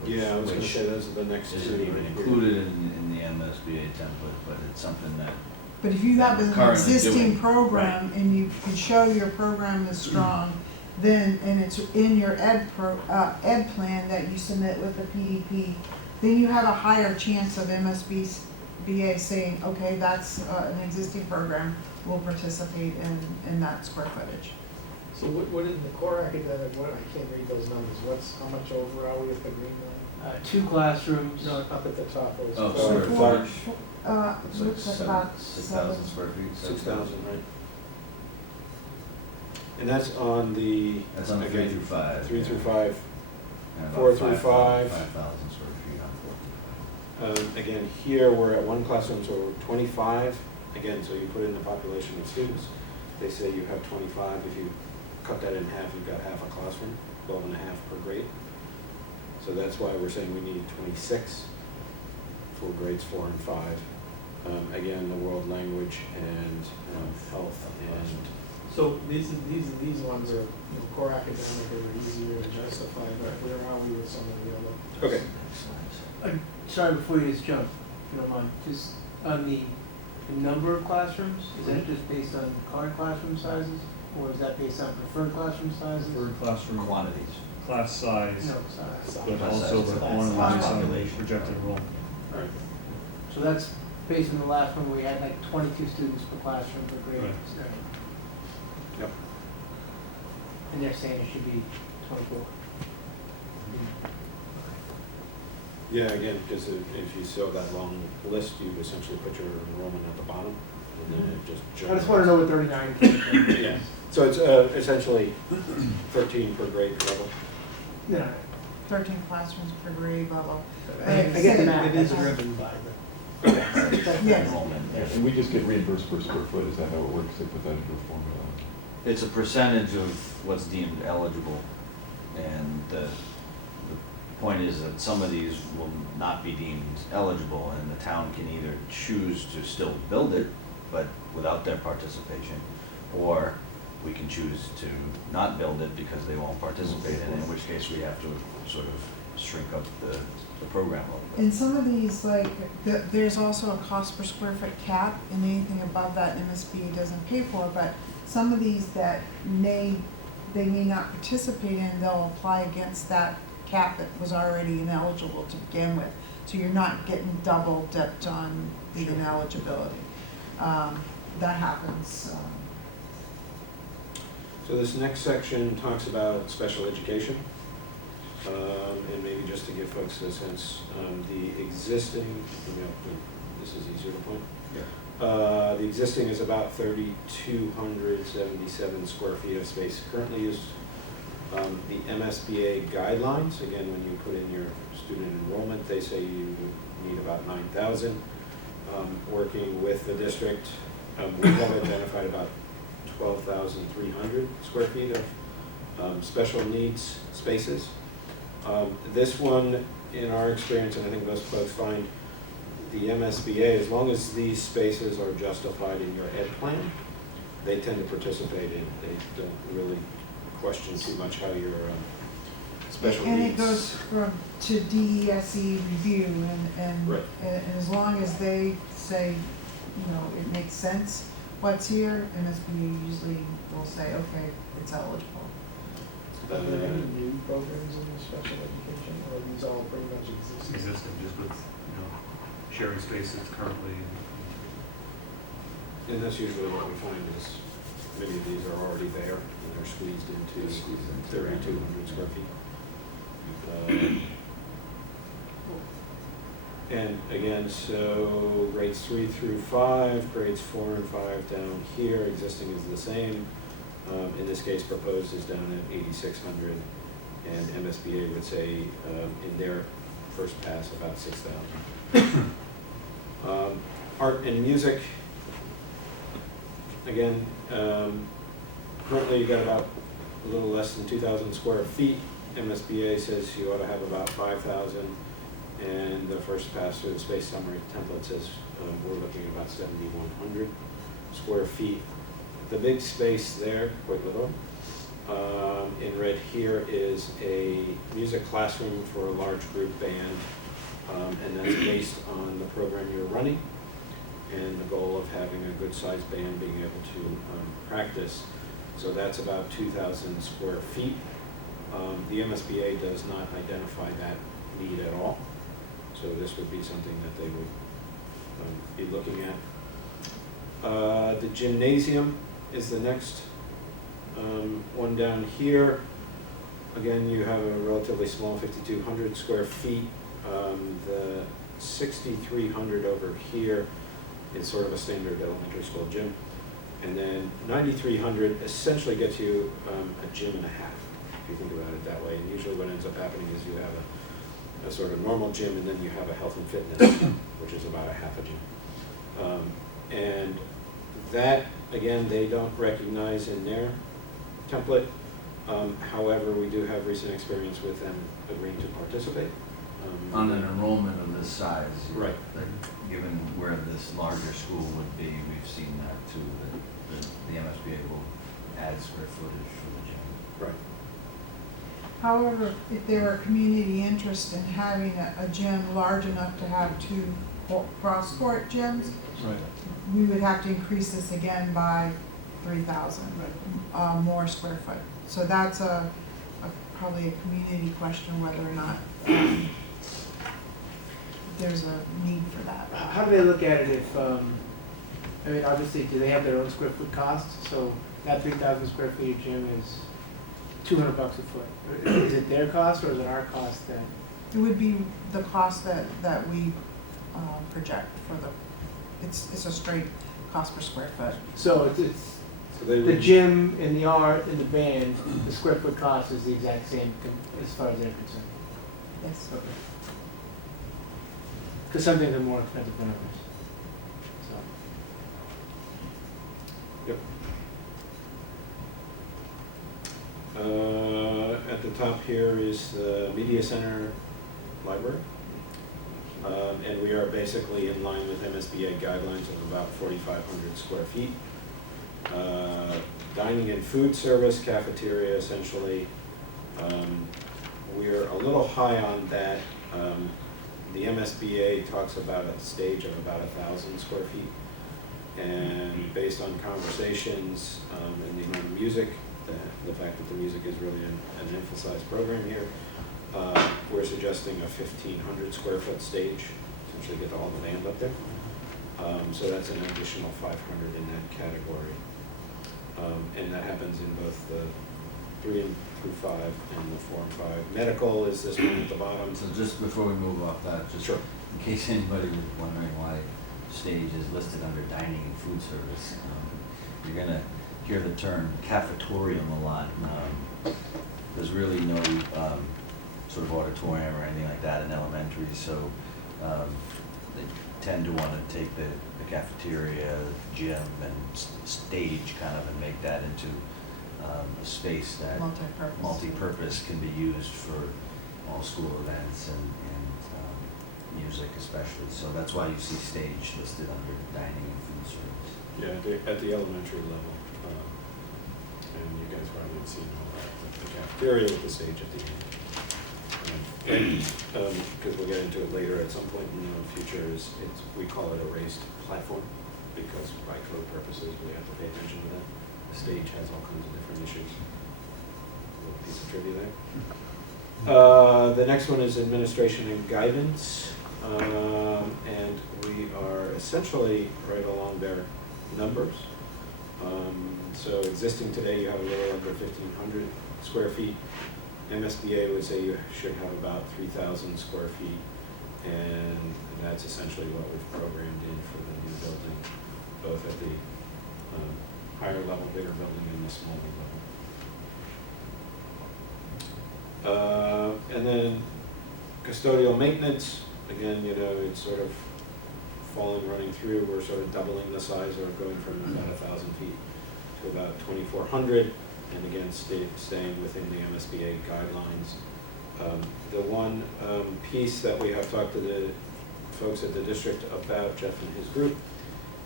Yeah, I was gonna which say those are the next 2. isn't even right here. included in the MSBA template, but it's something that, But if you have an Currently existing doing, program and you can show your program is strong, then, and it's in your ed plan that you submit with the PDP, then you have a higher chance of MSBA saying, okay, that's an existing program, we'll participate in that square footage. So what is the core academic, I can't read those numbers, how much over are we at the green line? 2 classrooms. No, up at the top. It was Oh, four. sorry. Looks it's like like about 6,000 square feet. 6,000, right? And that's on the. That's on 3 again, through 5. 3 through 5. And about 4 through 5. 5,000 square feet on 4 through 5. Again, here we're at 1 classroom, so we're 25. Again, so you put in the population of students. They say you have 25. If you cut that in half, you've got half a classroom. 12 and a half per grade. So that's why we're saying we need 26 for grades 4 and 5. Again, the world language and health and So these ones are, core academic, are easier to justify, but where are we with some of the other? okay. Sorry, before you just jump, if you don't mind, just on the number of classrooms, is that just based on current classroom sizes? Or is that based on preferred classroom sizes? Third classroom, Quantities. class size, No, size. but Class also size, the class quantity size. of Population. projected enrollment. Right. So that's based on the last one, we had like 22 students per classroom per grade. Right. So- Yep. And they're saying it should be 24. Yeah, again, because if you saw that long list, you essentially put your enrollment at the bottom, and then it just. I just want to know what 39 came from. Yeah, so it's essentially 13 per grade level. No, 13 classrooms per grade level. I get the math. It is driven by the. Yes. Enrollment, yeah. And we just get reimbursed per square foot, is that how it works? They put that into a formula? It's a percentage of what's deemed eligible, and the point is that some of these will not be deemed eligible, and the town can either choose to still build it, but without their participation, or we can choose to not build it because they won't participate in it, in which case we have to sort of shrink up the program a little bit. In some of these, like, there's also a cost per square foot cap, and anything above that MSBA doesn't pay for, but some of these that they may not participate in, they'll apply against that cap that was already ineligible to begin with. So you're not getting double dipped on the ineligibility. That happens. So this next section talks about special education. And maybe just to give folks a sense, the existing, this is easier to point. Yeah. The existing is about 3,277 square feet of space currently used. The MSBA guidelines, again, when you put in your student enrollment, they say you need about 9,000. Working with the district, we have identified about 12,300 square feet of special needs spaces. This one, in our experience, and I think most folks find, the MSBA, as long as these spaces are justified in your ed plan, they tend to participate in. They don't really question too much how your special And needs. it goes to DESE review, and Right. as long as they say, it makes sense what's here, MSBA usually will say, okay, it's eligible. Are there any new programs in special education, or are these all pretty much existing? Existing, just with, sharing spaces currently. And that's usually what we find is many of these are already there and they're squeezed into 3,200 square feet. And again, so grades 3 through 5, grades 4 and 5 down here, existing is the same. In this case, proposed is down at 8,600, and MSBA would say in their first pass about 6,000. Art and music, again, currently you've got about a little less than 2,000 square feet. MSBA says you ought to have about 5,000, and the first pass through the space summary template says we're looking at about 7,100 square feet. The big space there, quite little. In red here is a music classroom for a large group band, and that's based on the program you're running and the goal of having a good sized band being able to practice. So that's about 2,000 square feet. The MSBA does not identify that need at all. So this would be something that they would be looking at. The gymnasium is the next one down here. Again, you have a relatively small 5,200 square feet. The 6,300 over here is sort of a standard elementary school gym. And then 9,300 essentially gets you a gym and a half, if you think about it that way. And usually what ends up happening is you have a sort of normal gym, and then you have a health and fitness, which is about a half a gym. And that, again, they don't recognize in their template. However, we do have recent experience with them agreeing to participate. On an enrollment of this size. Right. That given where this larger school would be, we've seen that too, that the MSBA will add square footage for the gym. Right. However, if there were community interest in having a gym large enough to have 2 cross-court gyms, Right. we would have to increase this again by 3,000 more square foot. So that's probably a community question whether or not there's a need for that. How do they look at it if, I mean, obviously, do they have their own square foot costs? So that 3,000 square feet gym is $200 a foot. Is it their cost or is it our cost then? It would be the cost that we project for it's a straight cost per square foot. So it's So they the would, gym and the art and the band, the square foot cost is the exact same as far as they're concerned. Yes. Okay. Because some things are more expensive than others. So. Yep. At the top here is the Media Center Library. And we are basically in line with MSBA guidelines of about 4,500 square feet. Dining and food service, cafeteria essentially. We're a little high on that. The MSBA talks about a stage of about 1,000 square feet. And based on conversations and the amount of music, the fact that the music is really an emphasized program here, we're suggesting a 1,500 square foot stage, essentially get all the band up there. So that's an additional 500 in that category. And that happens in both the 3 through 5 and the 4 and 5. Medical is this one at the bottom. So just before we move off that, just Sure. in case anybody was wondering why stage is listed under dining and food service, you're gonna hear the term cafetorium a lot. There's really no sort of auditorium or anything like that in elementary, so they tend to want to take the cafeteria, gym, and stage kind of and make that into a space that multi-purpose can be used for all school events and music especially. So that's why you see stage listed under dining and food service. Yeah, at the elementary level. And you guys probably have seen all that, the cafeteria with the stage at the end. Because we'll get into it later at some point in the future, we call it a raised platform, because by code purposes, we have to pay attention to that. The stage has all kinds of different issues. A little piece of trivia there. The next one is administration and guidance. And we are essentially right along their numbers. So existing today, you have a little under 1,500 square feet. MSBA would say you should have about 3,000 square feet, and that's essentially what we've programmed in for the new building, both at the higher level, bigger building, and the smaller level. And then custodial maintenance, again, it's sort of running through. We're sort of doubling the size, or going from about 1,000 feet to about 2,400. And again, staying within the MSBA guidelines. The one piece that we have talked to the folks at the district about, Jeff and his group,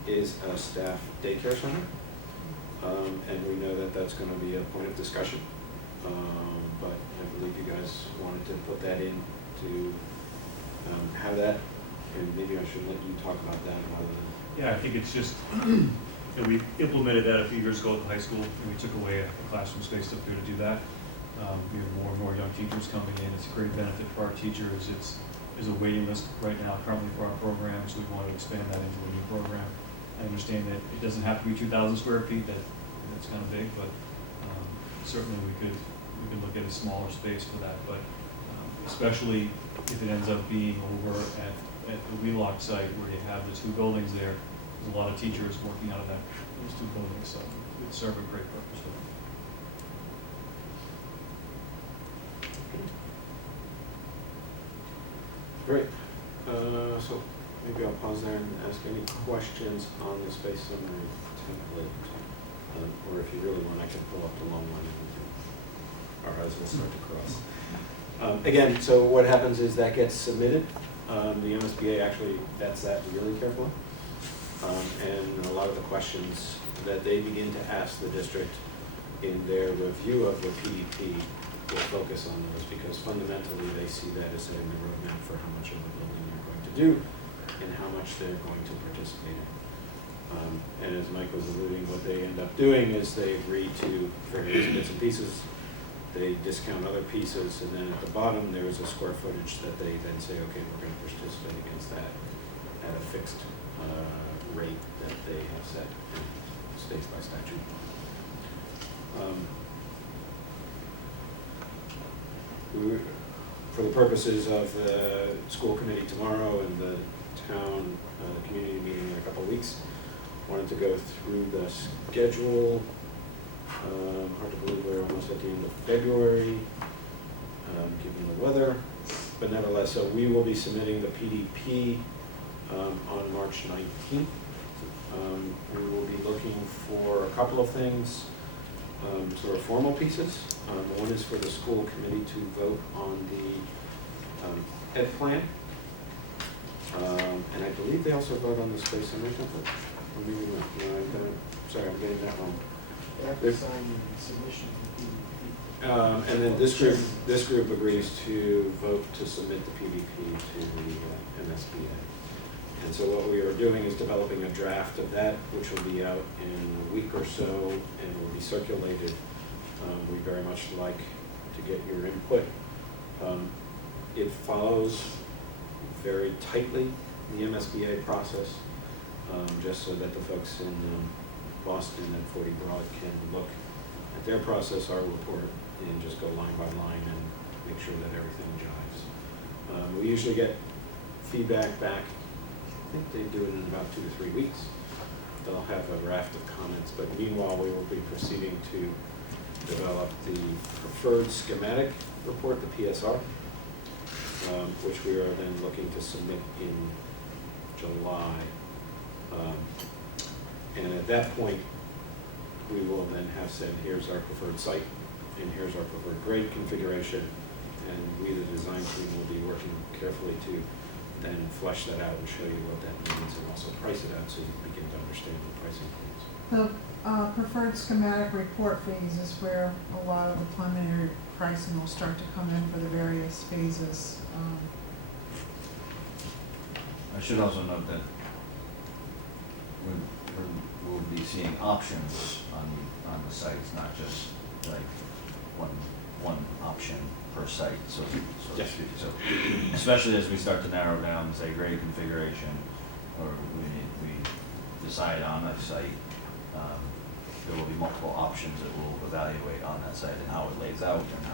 is a staff daycare center. And we know that that's going to be a point of discussion. But I believe you guys wanted to put that in to have that. And maybe I should let you talk about that rather than... Yeah, I think it's just, we implemented that a few years ago at the high school, and we took away a classroom space up here to do that. We have more and more young teachers coming in. It's a great benefit for our teachers. There's a waiting list right now currently for our program, so we want to expand that into a new program. I understand that it doesn't have to be 2,000 square feet. That's kind of big, but certainly we could look at a smaller space for that. But especially if it ends up being over at the Wheelock site where you have the 2 buildings there, there's a lot of teachers working out of those 2 buildings, so it would serve a great purpose for them. Great. So maybe I'll pause there and ask any questions on the space summary template. Or if you really want, I can pull up the long one. our eyes will start to cross. Again, so what happens is that gets submitted. The MSBA actually vets that really carefully. And a lot of the questions that they begin to ask the district in their review of the PDP will focus on those, because fundamentally they see that as setting the roadmap for how much of the building they're going to do and how much they're going to participate in. And as Mike was alluding, what they end up doing is they agree to various bits and pieces. They discount other pieces, and then at the bottom there is a square footage that they then say, okay, we're going to participate against that at a fixed rate that they have set in states by statute. For the purposes of the school committee tomorrow and the town community meeting in a couple of weeks, wanted to go through the schedule. Hard to believe we're almost at the end of February, given the weather, but nevertheless, so we will be submitting the PDP on March 19th. We will be looking for a couple of things, sort of formal pieces. One is for the school committee to vote on the ed plan. And I believe they also vote on the space summary template. Or maybe not. No, sorry, I'm getting that wrong. They have to sign the submission of the PDP. And then this group agrees to vote to submit the PDP to the MSBA. And so what we are doing is developing a draft of that, which will be out in a week or so and will be circulated. We very much like to get your input. It follows very tightly the MSBA process, just so that the folks in Boston and 40 Broad can look at their process, our report, and just go line by line and make sure that everything jives. We usually get feedback back. I think they do it in about 2 to 3 weeks. They'll have a raft of comments, but meanwhile we will be proceeding to develop the preferred schematic report, the PSR, which we are then looking to submit in July. And at that point, we will then have said, here's our preferred site, and here's our preferred grade configuration, and we, the design team, will be working carefully to then flesh that out and show you what that means, and also price it out so you begin to understand the pricing plans. The preferred schematic report phase is where a lot of the preliminary pricing will start to come in for the various phases. I should also note that we'll be seeing options on the sites, not just like one option per site, so to speak. So especially as we start to narrow down, say, grade configuration, or we decide on a site, there will be multiple options that we'll evaluate on that site and how it lays out and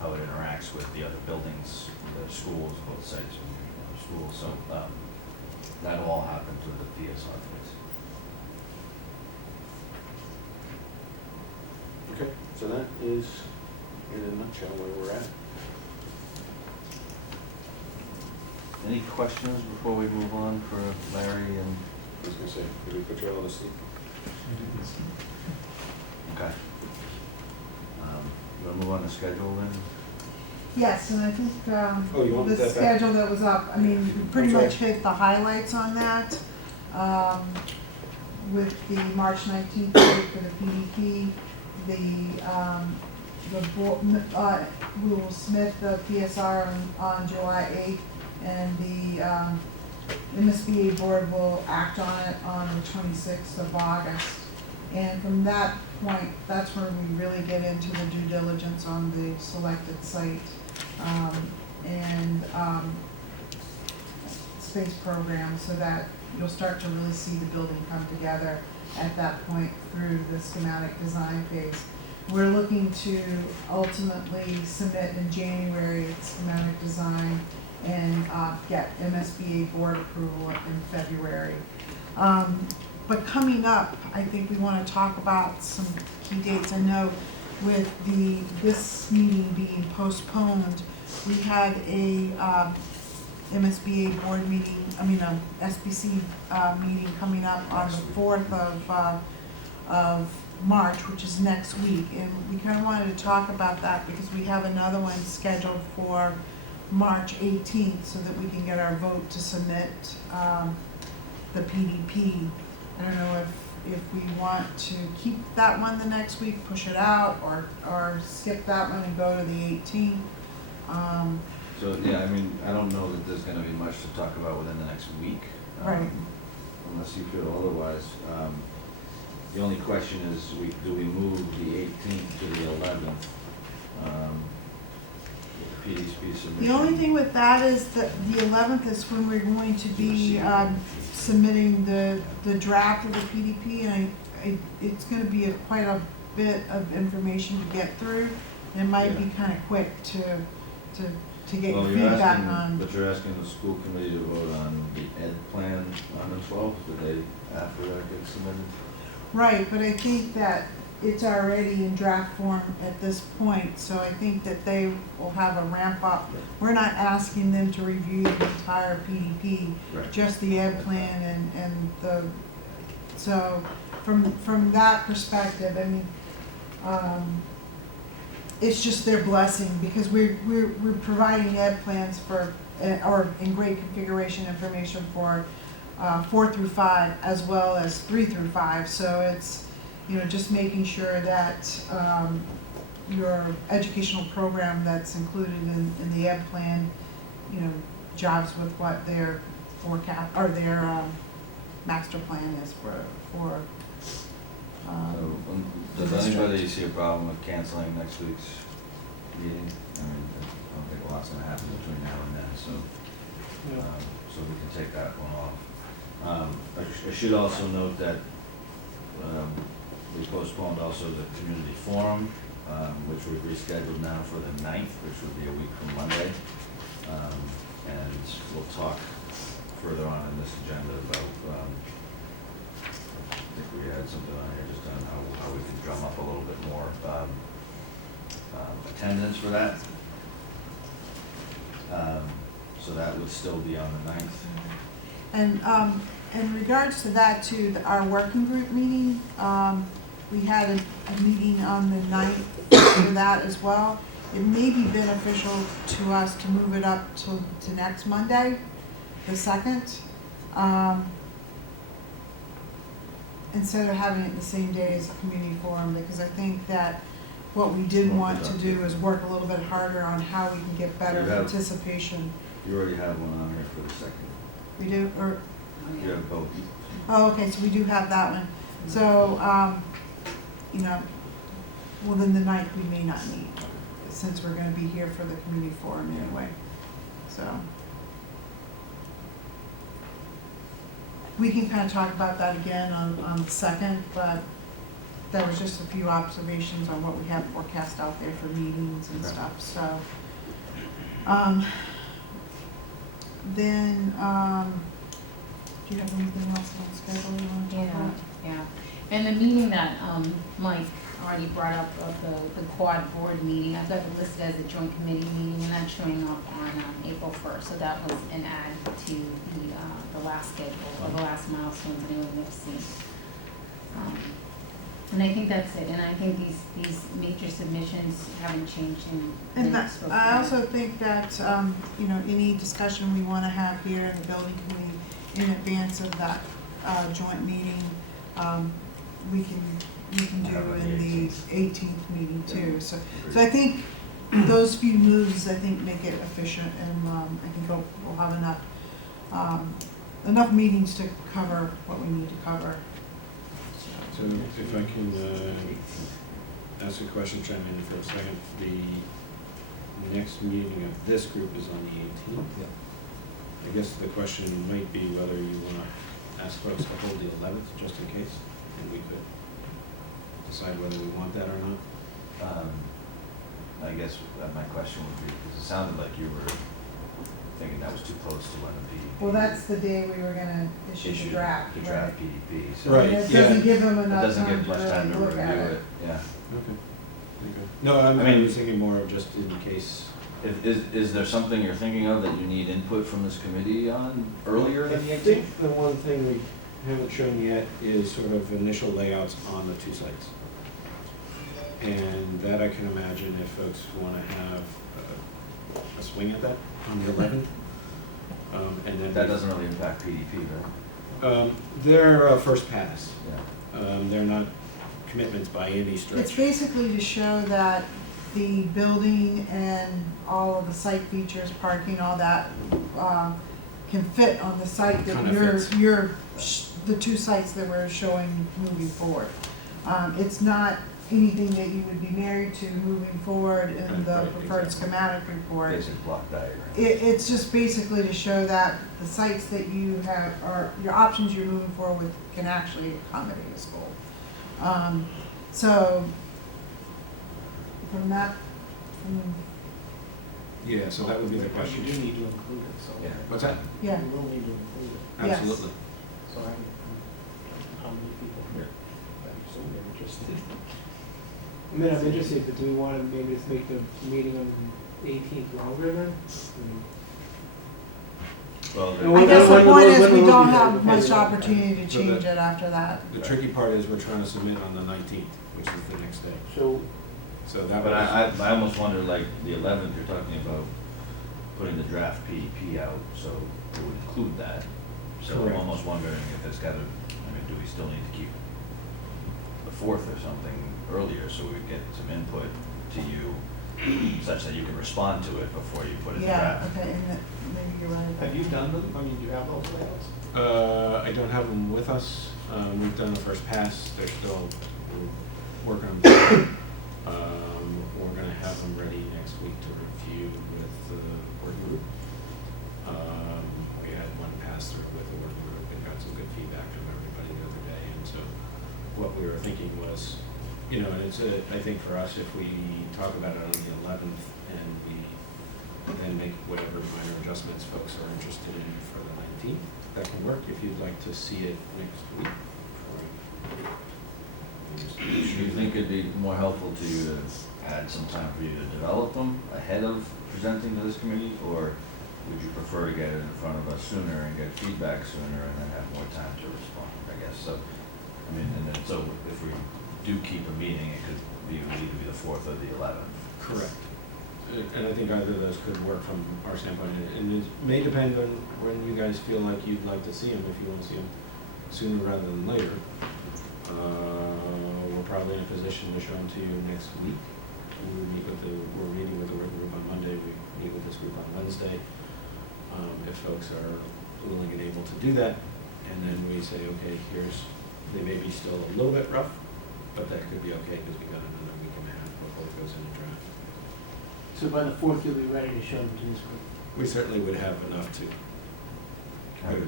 how it interacts with the other buildings, the schools, both sites and the other schools. So that'll all happen through the PSR phase. Okay, so that is, in a nutshell, where we're at. Any questions before we move on for Larry and? I was going to say, did we put you all to sleep? Okay. You want to move on to schedule then? Yes, and I think Oh, you want the that back? schedule that was up, I mean, we pretty I'm sorry. much hit the highlights on that. With the March 19th date for the PDP, we will submit the PSR on July 8th, and the MSBA board will act on it on the 26th of August. And from that point, that's where we really get into the due diligence on the selected site and space program, so that you'll start to really see the building come together at that point through the schematic design phase. We're looking to ultimately submit in January the schematic design and get MSBA board approval in February. But coming up, I think we want to talk about some key dates. I know with this meeting being postponed, we had a MSBA board meeting, SBC meeting coming up on the 4th of March, which is next week, and we kind of wanted to talk about that because we have another one scheduled for March 18th, so that we can get our vote to submit the PDP. I don't know if we want to keep that one the next week, push it out, or skip that one and go to the 18th. So, yeah, I mean, I don't know that there's gonna be much to talk about within the next week. Right. Unless you feel otherwise. The only question is, do we move the 18th to the 11th? With the PDP submission? The only thing with that is that the 11th is when we're going to be submitting the draft of the PDP, and it's gonna be quite a bit of information to get through. And it might be kind of quick to get Well, feedback on. But you're asking the school committee to vote on the ed plan on the 12th, the day after that gets submitted? Right, but I think that it's already in draft form at this point, so I think that they will have a ramp up. We're not asking them to review the entire PDP, Right. just the ed plan and the, so from that perspective, I mean, it's just their blessing, because we're providing ed plans for, or in grade configuration information for 4 through 5, as well as 3 through 5, so it's, you know, just making sure that your educational program that's included in the ed plan, you know, jives with what their forecast, or their master plan is for So, does anybody see a problem with canceling next week's meeting? I mean, I don't think a lot's gonna happen between now and then, so, so we can take that one off. I should also note that we postponed also the community forum, which we've rescheduled now for the 9th, which would be a week from Monday. And we'll talk further on in this agenda about, I think we had something on here just on how we can drum up a little bit more attendance for that. So that would still be on the 9th. And in regards to that too, our working group meeting, we had a meeting on the 9th for that as well. It may be beneficial to us to move it up to next Monday, the 2nd, instead of having it the same day as a community forum, because I think that what we did want to do is work a little bit harder on how we can get better participation. You already have one on here for the 2nd. We do, or? You have both. Oh, okay, so we do have that one. So, you know, well then the 9th we may not need, since we're gonna be here for the community forum anyway, so. We can kind of talk about that again on the 2nd, but there was just a few observations on what we have forecast out there for meetings and Okay. stuff, so. Then, do you have anything else on schedule you want to talk about? Yeah. And the meeting that Mike already brought up, of the quad board meeting, I've got it listed as a joint committee meeting, and that's showing up on April 1st. So that was an add to the last schedule, or the last milestones anyone may have seen. And I think that's it. And I think these major submissions haven't changed in And minutes. that, I also think that, you know, any discussion we want to have here in the building committee in advance of that joint meeting, we can do in the 18th meeting too. So I think those few moves, I think, make it efficient, and I think we'll have enough meetings to cover what we need to cover. So if I can ask a question, chime in for a second. The next meeting of this group is on the 18th. I guess the question might be whether you want to ask folks to hold the 11th, just in case, and we could decide whether we want that or not. I guess my question would be, because it sounded like you were thinking that was too close to when the PDP. Well, that's the day we were gonna issue the draft. The draft PDP, so. Right. And it yeah. doesn't give them It enough doesn't time give to much time to really look at review it. it, yeah. Okay. No, I mean- was thinking more of just in case. Is there something you're thinking of that you need input from this committee on earlier than the I 18th? think the one thing we haven't shown yet is sort of initial layouts on the two sites. And that I can imagine if folks want to have a swing at that on the 11th. And then That doesn't really impact PDP, right? They're first pass. Yeah. They're not commitments by any stretch. It's basically to show that the building and all of the site features, parking, all that, can fit on the site that Kinda fits. the two sites that we're showing moving forward. It's not anything that you would be married to moving forward in the Right, preferred exactly. schematic report. Basic block diagram. It's just basically to show that the sites that you have, or your options you're moving forward with can actually accommodate a school. So, from that, Yeah, so that would be the But you question. do need to include it, so. Yeah. What's that? yeah, You will need to include it, Yes. Absolutely. so how many people, Yeah. I assume they're interested. I mean, I'm interested, but do we want to maybe just make the meeting on the 18th longer then? Well, And I guess the when- point when- is when we will don't be have done? much Okay. opportunity to So change that- it after that. The tricky part is we're trying to submit on the 19th, which is the next day. So, So that But was, I almost wonder, like, the 11th, you're talking about putting the draft PDP out, so it would include that. So I'm Correct. almost wondering if it's gotta, I mean, do we still need to keep the 4th or something earlier, so we get some input to you, such that you can respond to it before you put it in Yeah, draft? okay, and maybe you're right. Have you done them, I mean, do you have those layouts? I don't have them with us. We've done the first pass. They're still working on them. We're gonna have them ready next week to review with the working group. We had one pass through with the working group and got some good feedback from everybody the other day. And so what we were thinking was, you know, and it's I think for us, if we talk about it on the 11th and we then make whatever minor adjustments folks are interested in for the 19th, that can work if you'd like to see it next week. Do you think it'd be more helpful to you to add some time for you to develop them ahead of presenting to this committee? Or would you prefer to get it in front of us sooner and get feedback sooner and then have more time to respond, I guess? So, I mean, and then, so if we do keep a meeting, it could be, either be the 4th or the 11th. Correct. And I think either of those could work from our standpoint. And it may depend on when you guys feel like you'd like to see them, if you want to see them sooner rather than later. We're probably in a position to show them to you next week. We're meeting with the working group on Monday, we meet with this group on Wednesday. If folks are willing and able to do that, and then we say, okay, they may be still a little bit rough, but that could be okay because we got another week and a half before it goes into draft. so by the 4th, you'll be ready to show them to this group. We certainly would have enough to.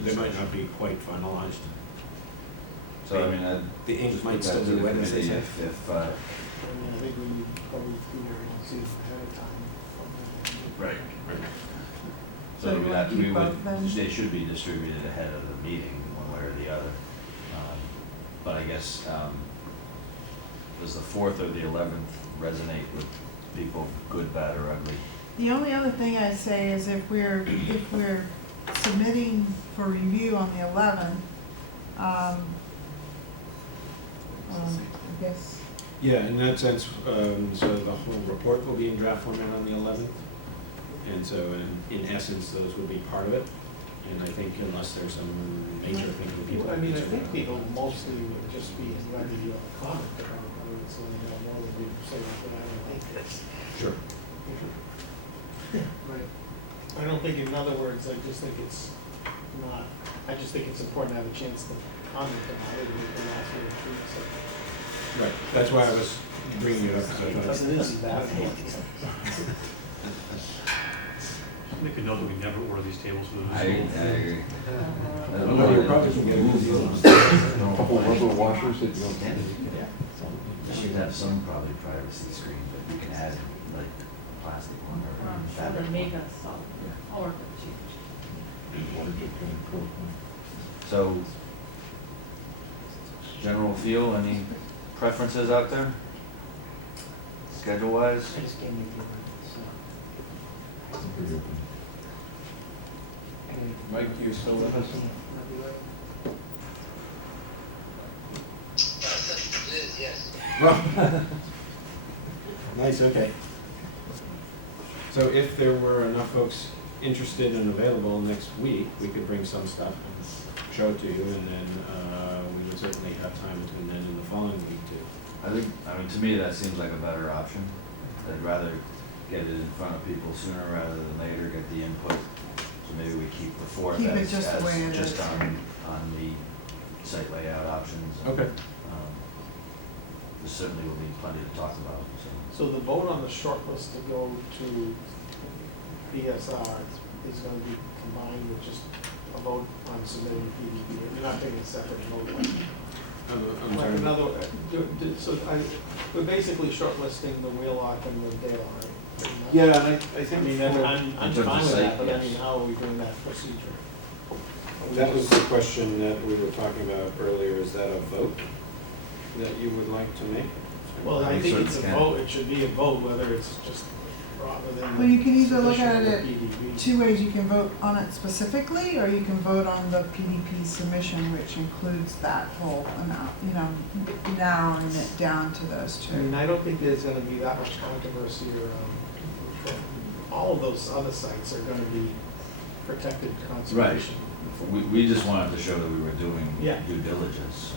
They might not be quite finalized. So, I mean, The ink just might put that still to be the wet, as they committee say. if, I mean, I think we probably do everything too ahead of time. right. So So you we wanna have, keep we would, both then? they should be distributed ahead of the meeting, one way or the other. But I guess, does the 4th or the 11th resonate with people, good, bad, or ugly? The only other thing I'd say is if we're submitting for review on the 11th, I guess, Yeah, in that sense, so the whole report will be in draft format on the 11th. And so in essence, those would be part of it. And I think unless there's some major thing that people. I mean, I think people mostly would just be invited to comment about it, so they don't know that we say, but I don't think that's. Sure. Right. I don't think, in other words, I just think it's not, I just think it's important to have a chance to comment about it, and we can ask you to treat it. Right, that's why I was bringing it up. 'Cause I thought- Because it is that. Make a note that we never order these tables for the I agree. Well, you probably can get a good deal on A couple rubber washers that you don't. You should have some probably privacy screen, but you can add like plastic one or fabric one. I'll work with the chief. Water jet kind of cool. So, general feel, any preferences out there? Schedule wise? I just can't make it work, so. Pretty open. Mike, you still with us? Liz, yes. Nice, okay. So if there were enough folks interested and available next week, we could bring some stuff and show it to you, and then we would certainly have time between then and the following week too. I mean, to me, that seems like a better option. I'd rather get it in front of people sooner rather than later, get the input. So maybe we keep the fourth Keep it as, just the way it just is. on the site layout options. Okay. There certainly will be plenty to talk about, so. So the vote on the short list to go to BSR is gonna be combined with just a vote on submitting PDP. You're not taking a separate vote. I'm Like sorry. another, we're basically shortlisting the Wheelock and the Dale, right? Pretty much. Yeah, and I I think mean, for- I'm In fine terms of with site, that, but I yes. mean, how are we doing that procedure? Are we that was just- the question that we were talking about earlier. Is that a vote that you would like to make? Well, I We think certainly it's a can. vote, it should be a vote, whether it's just rather than. Well, you can either look at submission it of the PDP. two ways. You can vote on it specifically, or you can vote on the PDP submission, which includes that whole amount, you know, narrowing it down to those I mean, two. I don't think there's gonna be that much controversy around, all of those other sites are gonna be protected conservation. We just wanted to show that we were doing Yeah. due diligence, so.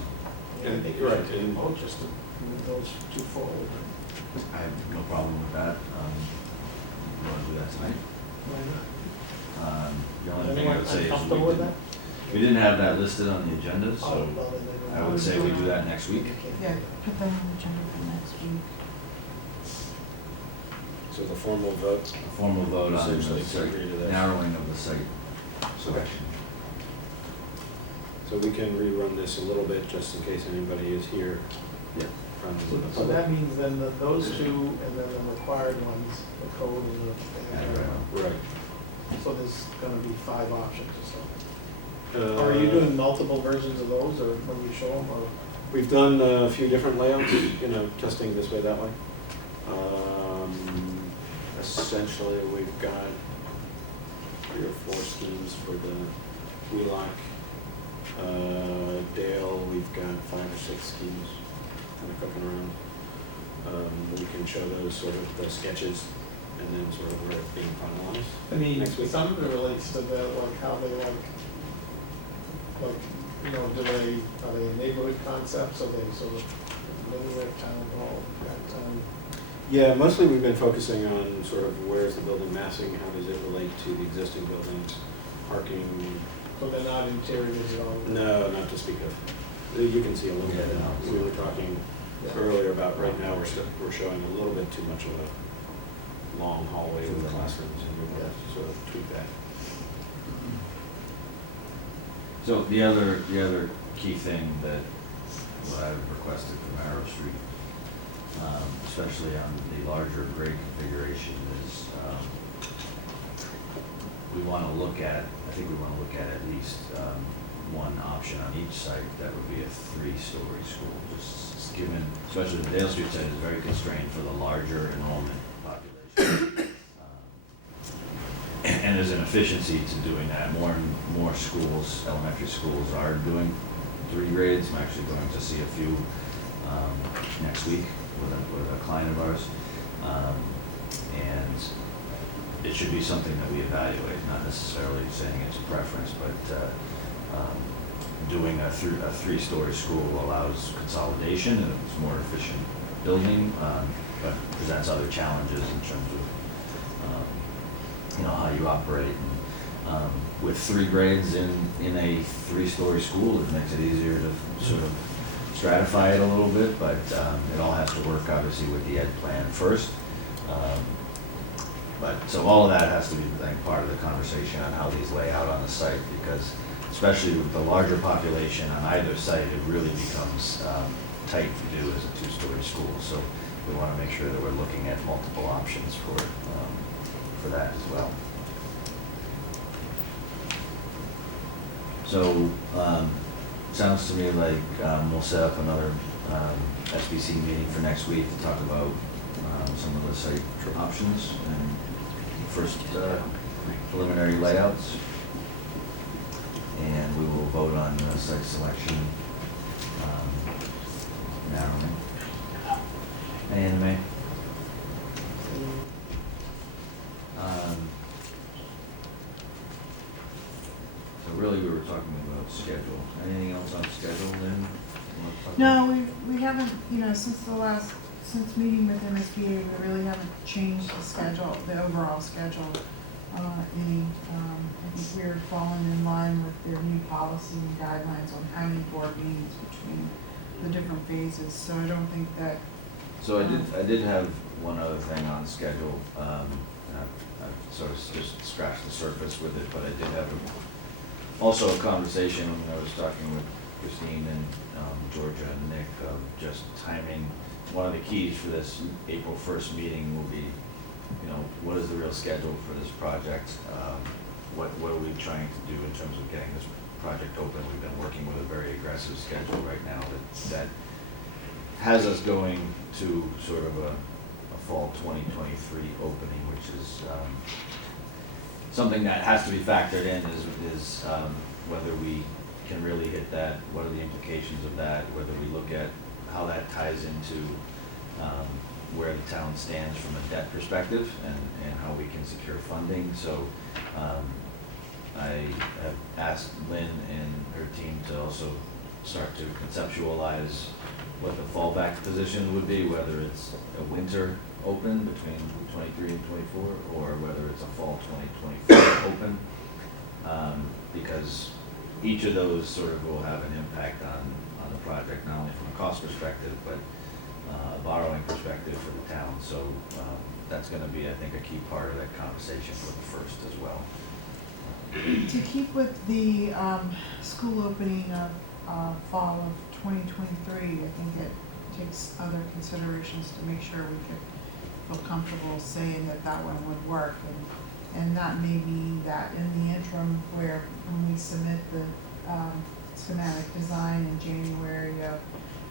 I think you should take a vote just to move those two forward. I have no problem with that. You wanna do that tonight? Why not? The only thing I Anyone would say is uncomfortable with that? we didn't have that listed on the agenda, Oh, so well, then they I don't- would say we do that next week. Yeah, put them on the agenda for next week. So the formal vote. A formal vote on the Essentially to site, agree to this. narrowing of the site selection. So we can rerun this a little bit, just in case anybody is here Yeah. from the So public. that means then that those two, and then the required ones, the code and Yeah, the. Right. So there's gonna be 5 options or so. Are you doing multiple versions of those, or when you show them, or? We've done a few different layouts, testing this way, that way. Essentially, we've got 3 or 4 schemes for the Wheelock. Dale, we've got 5 or 6 schemes kind of cooking around. We can show those sort of the sketches and then sort of where it's being finalized. I mean, Next week. some of it relates to the, like, how they do they, are they neighborhood concepts, are they sort of linear town hall, that town? Yeah, mostly we've been focusing on sort of where's the building massing, how does it relate to the existing buildings, parking. So they're not interiors at all? No, not to speak of. You can see a little bit. Yeah, no. We were talking earlier about right now we're showing a little bit too much of a long hallway with classrooms, and we want to sort of tweak that. So the other key thing that what I've requested from Arrow Street, especially on the larger grade configuration, is we want to look at, I think we want to look at least one option on each site that would be a 3-story school, just given, especially the Dale Street site is very constrained for the larger enrollment population. And there's an efficiency to doing that. More and more schools, elementary schools, are doing 3 grades. I'm actually going to see a few next week with a client of ours. And it should be something that we evaluate, not necessarily saying it's a preference, but doing a 3-story school allows consolidation and it's more efficient building, but presents other challenges in terms of how you operate. And, with 3 grades in a 3-story school, it makes it easier to sort of stratify it a little bit, but it all has to work obviously with the ed plan first. So all of that has to be, I think, part of the conversation on how these lay out on the site, because especially with the larger population on either site, it really becomes tight to do as a 2-story school. So we want to make sure that we're looking at multiple options for that as well. So, sounds to me like we'll set up another SBC meeting for next week to talk about some of the site options and first preliminary layouts. And we will vote on the site selection narrowing. And May? primarily we were talking about schedule. Anything else on schedule then? You wanna talk about? No, we haven't, you know, since meeting with MSBA, we really haven't changed the schedule, the overall schedule. I think we're falling in line with their new policy and guidelines on how many board meetings between the different phases, so I don't think that. So I did have one other thing on schedule. And I've sort of just scratched the surface with it, but I did have also a conversation when I was talking with Christine and Georgia and Nick of just timing. One of the keys for this April 1st meeting will be, you know, what is the real schedule for this project? What are we trying to do in terms of getting this project open? We've been working with a very aggressive schedule right now that has us going to sort of a fall 2023 opening, which is something that has to be factored in is whether we can really hit that, what are the implications of that, whether we look at how that ties into where the town stands from a debt perspective and how we can secure funding. So I have asked Lynn and her team to also start to conceptualize what the fallback position would be, whether it's a winter open between 23 and 24, or whether it's a fall 2024 open, because each of those sort of will have an impact on the project, not only from a cost perspective, but a borrowing perspective for the town. So that's going to be, I think, a key part of that conversation for the first as well. To keep with the school opening of fall of 2023, I think it takes other considerations to make sure we could feel comfortable saying that one would work. And that may be that in the interim where when we submit the schematic design in January of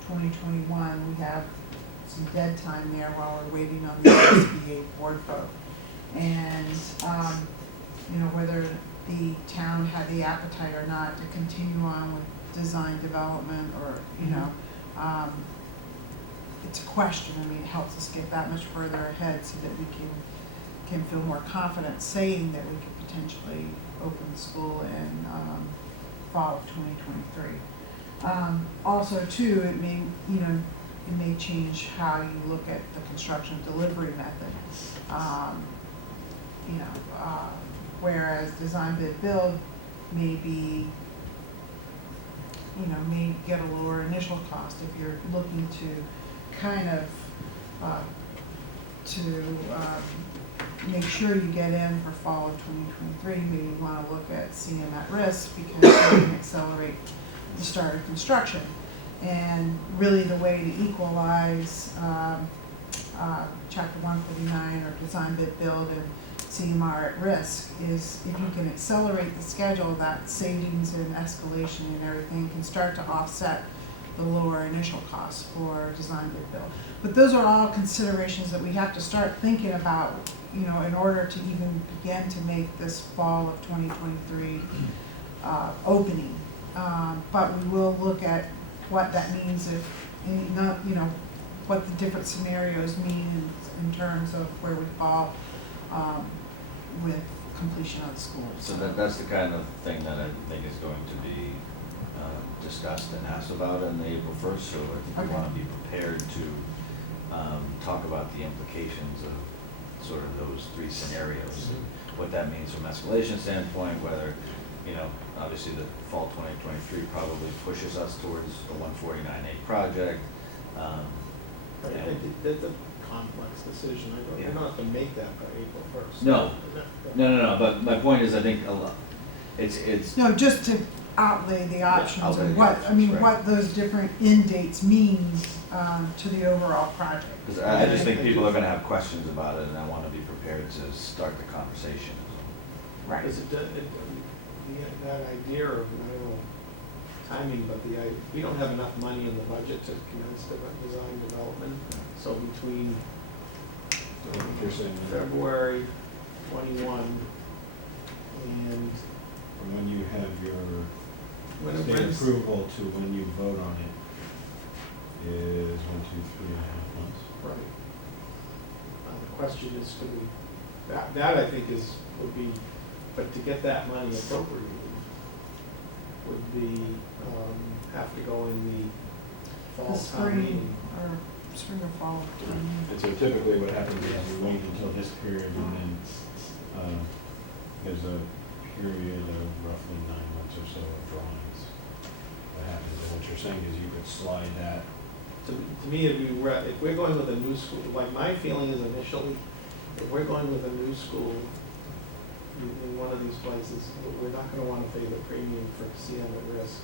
2021, we have some dead time there while we're waiting on the SBA board vote. And, you know, whether the town had the appetite or not to continue on with design development or, you know, it's a question. I mean, it helps us get that much further ahead so that we can feel more confident saying that we could potentially open the school in fall of 2023. Also, too, it may, you know, it may change how you look at the construction delivery method. You know, whereas design bid build may be, you know, may get a lower initial cost if you're looking to kind of make sure you get in for fall of 2023. Maybe you want to look at CM at risk because you can accelerate the start of construction. And really the way to equalize Chapter 149 or design bid build and CMR at risk is if you can accelerate the schedule, that savings and escalation and everything can start to offset the lower initial costs for design bid build. But those are all considerations that we have to start thinking about, you know, in order to even begin to make this fall of 2023 opening. But we will look at what that means if, you know, what the different scenarios mean in terms of where we fall with completion of the school. So that's the kind of thing that I think is going to be discussed and asked about on the April 1st. So I think we want to be prepared to talk about the implications of sort of those three scenarios, what that means from escalation standpoint, whether, you know, obviously the fall 2023 probably pushes us towards a 149A project. But I think that's a complex decision. You're not have to make that by April 1st. No. But my point is, I think a lot. It's No, just to outlay the options outlay and the what options, I mean, right. what those different end dates mean to the overall project. because I just think people are going to have questions about it, and I want to be prepared to start the conversation. Right. Because that idea of, I don't know, timing, but we don't have enough money in the budget to commence the design development. So between You're saying that February 21 and from when you have your when it state brings, approval to when you vote on it is 1, 2, 3.5 months. right. The question is, could we, that I think would be, but to get that money appropriated, would be, have to go in the The fall town spring, meeting. or spring or fall. And so typically what happens is you wait until this period and then, there's a period of roughly 9 months or so of drawings. What happens, and what you're saying is you could slide that. To me, if we're going with a new school, like my feeling is initially, if we're going with a new school in one of these places, we're not gonna wanna pay the premium for CM at risk.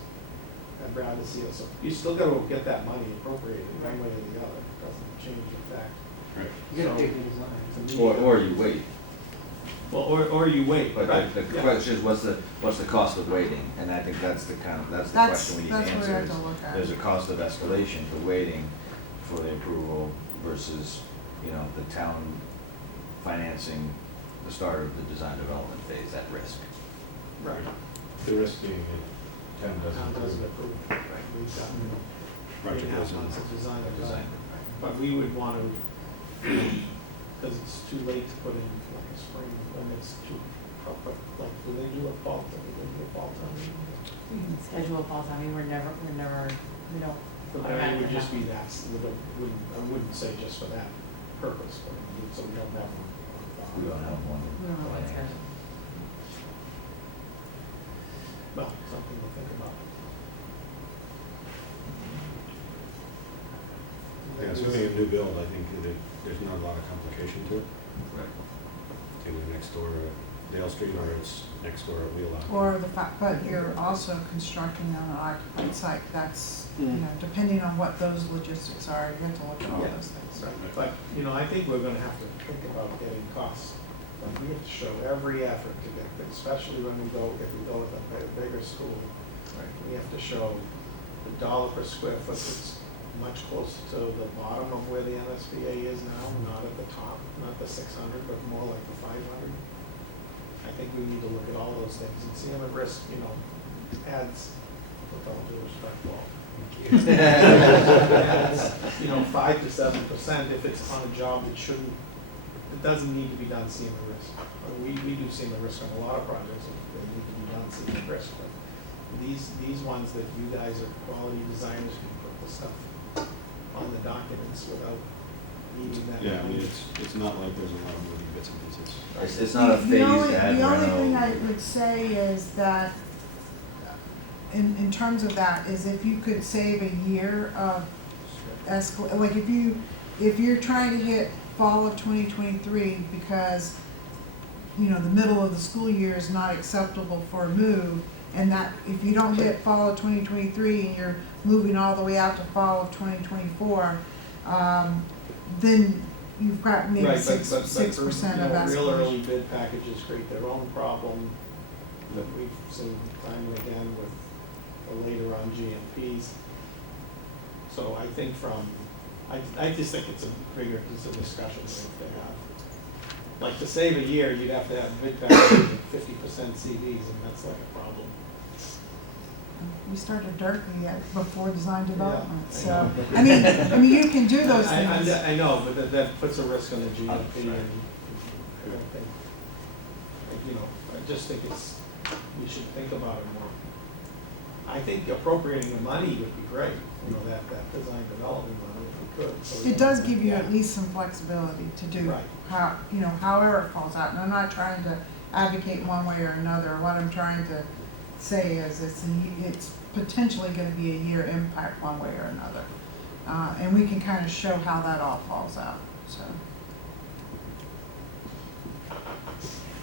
I'd rather see us, you still gotta get that money appropriated one way or the other, it doesn't change the fact. Right. You gotta So, take the design. to me, Or you wait. Well, or you wait, But right, the yeah. question is, what's the cost of waiting? And I think that's the question we need to That's what we answer have is, to look at. there's a cost of escalation to waiting for the approval versus, the town financing the start of the design development phase at risk. Right. The risk being that town Town doesn't doesn't approve, right, we've got, Project 3.5 doesn't- months of design. Design. But we would want to, because it's too late to put in like a spring, when it's too, like, do they do a fall, do they do a fall time? We can schedule a fall time, we don't. But then it would just be that, I wouldn't say just for that purpose, but so we don't have one. We don't have one. We don't know what's planned. scheduled. Well, something to think about. Yeah, assuming a new build, I think that there's not a lot of complication to it. Right. Either next door at Dale Street or it's next door at Wheelock. Or the fact, but you're also constructing on an occupied site, that's, depending on what those logistics are, you have to look at all Yeah. those things. Right, but, I think we're gonna have to think about getting costs. Like, we have to show every effort to get, especially when if we go with a bigger school, right? We have to show the dollar per square foot that's much closer to the bottom of where the MSBA is now, not at the top, not the 600, but more like the 500. I think we need to look at all those things, and CM at risk, adds, with all due respect, well, adds, 5 to 7% if it's on a job that shouldn't, it doesn't need to be done CM at risk. We do CM at risk on a lot of projects, that need to be done CM at risk, but these ones that you guys are quality designers can put the stuff on the documents without needing that. Yeah, I mean, it's not like there's a lot of moving bits and pieces. It's not a The phased only- ad The only reno. thing I would say is that, in terms of that, is if you could save a year of like if you're trying to hit fall of 2023 because, the middle of the school year is not acceptable for a move, and that if you don't hit fall of 2023 and you're moving all the way out to fall of 2024, then you've got maybe Right, 6% of escalation. Real early bid packages create their own problem that we've seen time and again with the later on GMPs. So I think I just think it's a discussion we have to have. Like, to save a year, you'd have to have bid packages of 50% CVs, and that's like a problem. We started directly before design development, I so, know. I mean, you can do those things. I know, but that puts a risk on the GMP, and I don't think, I just think we should think about it more. I think appropriating the money would be great, that design development money, if we could. So we It does don't- give you yeah. at least some flexibility to do Right. however it falls out. And I'm not trying to advocate one way or another. What I'm trying to say is it's potentially gonna be a year impact one way or another. And we can kind of show how that all falls out, so.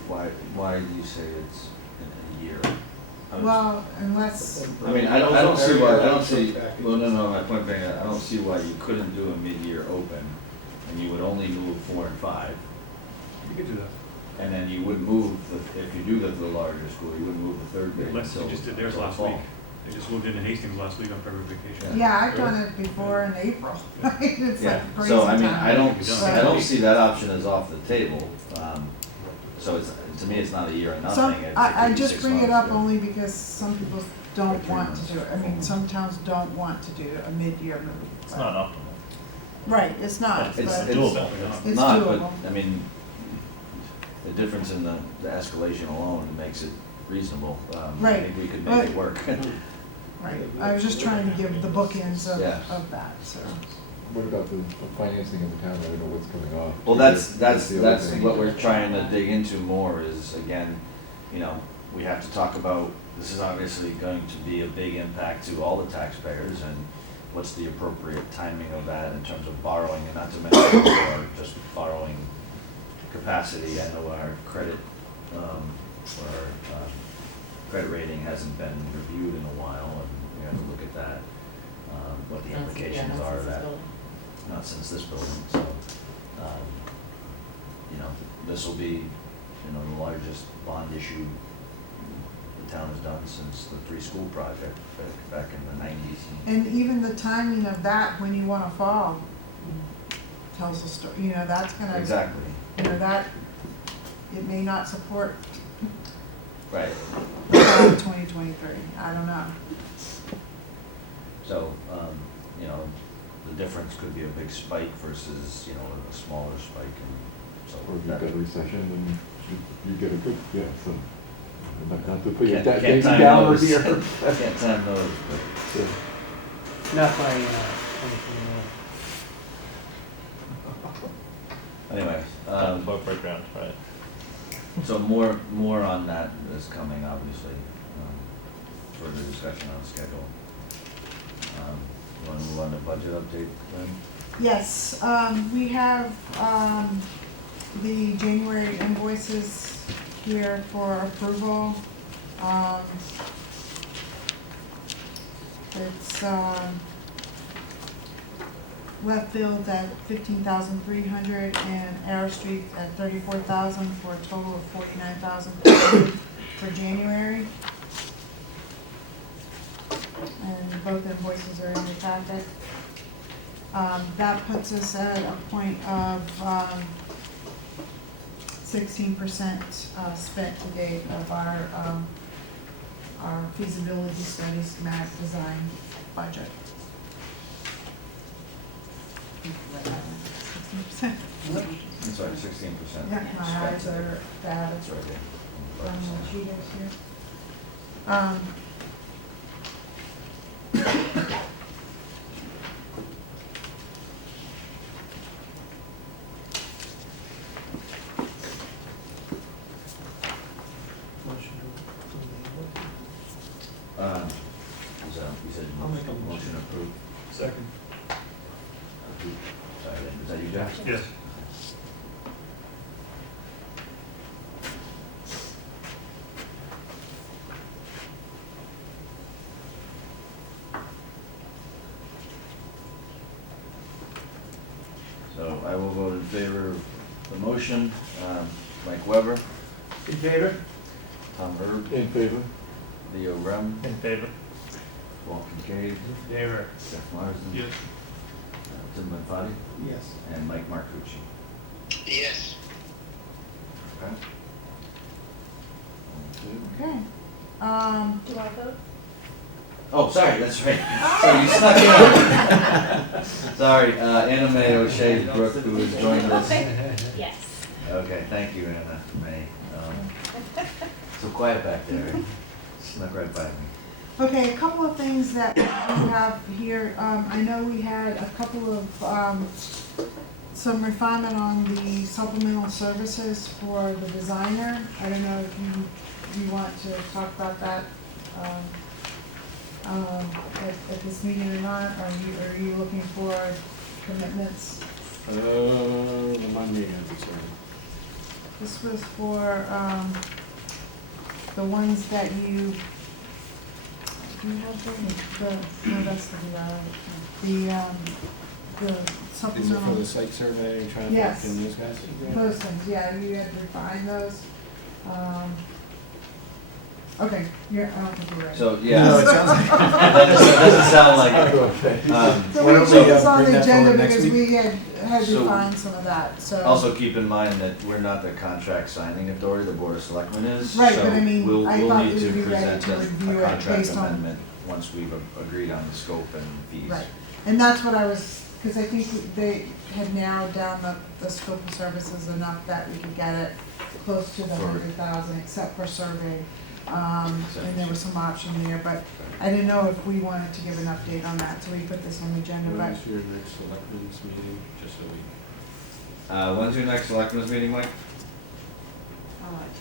Why do you say it's in a year? Well, unless, I mean, I don't see well, no, my point being, I don't see why you couldn't do a mid-year open, and you would only move 4 and 5. You could do that. And then you would move, if you do go to the larger school, you wouldn't move the third grade Leslie until just did theirs until last fall. week. They just moved into Hastings last week on February vacation. yeah, I've done it before in April. It's Yeah, like crazy so I time. mean, I don't Right. see that option as off the table. So to me, it's not a year or Some, nothing. It I could be just 6 bring it months, up yeah. only because some people don't Or 3 want months. to do it. I mean, some towns don't want to do a mid-year move. It's not optimal. Right, it's not, It's but doable. it's Not, doable. but, I mean, the difference in the escalation alone makes it reasonable. I Right. think we could make it work. Right, I was just trying to give the bookends Yeah. of that, so. What about the financing of the town? I don't know what's coming off. Well, that's the other thing. what we're trying to dig into more is, again, you know, we have to talk about, this is obviously going to be a big impact to all the taxpayers, and what's the appropriate timing of that in terms of borrowing, and not to mention or just borrowing capacity. I know our credit, credit rating hasn't been reviewed in a while, and we have to look at that, what the implications are of that. Not since this building, so, you know, this will be, you know, the largest bond issue the town has done since the preschool project back in the 90s. And even the timing of that, when you wanna fall, tells a story, you know, that's gonna. Exactly, You know, that, it may not support right. 2023, I don't know. So, you know, the difference could be a big spike versus, you know, a smaller spike, and so. Or if you've that- got a recession, then you get a good, yeah, so, not to put you Can't down time down those. here. Can't time those, but. So, Not by, 2021. Anyway, Above ground, right? so more on that is coming, obviously, further discussion on schedule. You wanna move on to budget update, Lynn? Yes, we have, the January invoices here for approval. It's, Medfield at 15,300 and Arrow Street at 34,000 for a total of 49,000 for January. And both invoices are in your packet. That puts us at a point of 16% spent to date of our feasibility study schematic design budget. 16%. That's right, 16%. Yeah, my eyes are bad. That's right there. From the sheet is here. You said I'll make a motion approved. Second. Sorry, is that you, Josh? Yes. So I will vote in favor of the motion. Mike Weber, In favor? Tom Herb, in favor? Leo Rem, In favor? Walt Kincaid, In favor. Jeff Marsden, Yes. Tim Manfadi, Yes. and Mike Marcucci. Yes. Okay. 1, 2. Okay. Do I vote? Oh, sorry, that's right. So you snuck in. Sorry, Anna Mae O'Shea Brooke, who has joined us. Yes. Okay, thank you, Anna Mae. So quiet back there. Snuck right by me. Okay, a couple of things that we have here. I know we had a couple of, some refinement on the supplemental services for the designer. I don't know if you want to talk about that at this meeting or not. Are you looking for commitments? Remind me again, sorry. This was for the ones that you. Do you have the rest of the supplemental, site survey, traffic, Yes. and those guys? those things, yeah, you had to refine those. Okay, I don't think you're ready. So, yeah. No, it sounds like. That doesn't sound like, So Why we don't put we, this on bring the that agenda forward next because week? we had So- refined some of that, so. also keep in mind that we're not the contract signing authority, the Board of Selectmen is. Right, so but I mean, we'll I thought need we to would be ready present to a review it contract based on. amendment once we've agreed on the scope and fees. Right, and that's what I was, because I think they had narrowed down the scope of services enough that we could get it close to the For- 100,000, except for survey. And there was some option there, but I didn't know if we wanted to give an update on that, so we put this on the agenda, but When's your next selectmen's meeting, just so we? When's your next selectmen's meeting, Mike?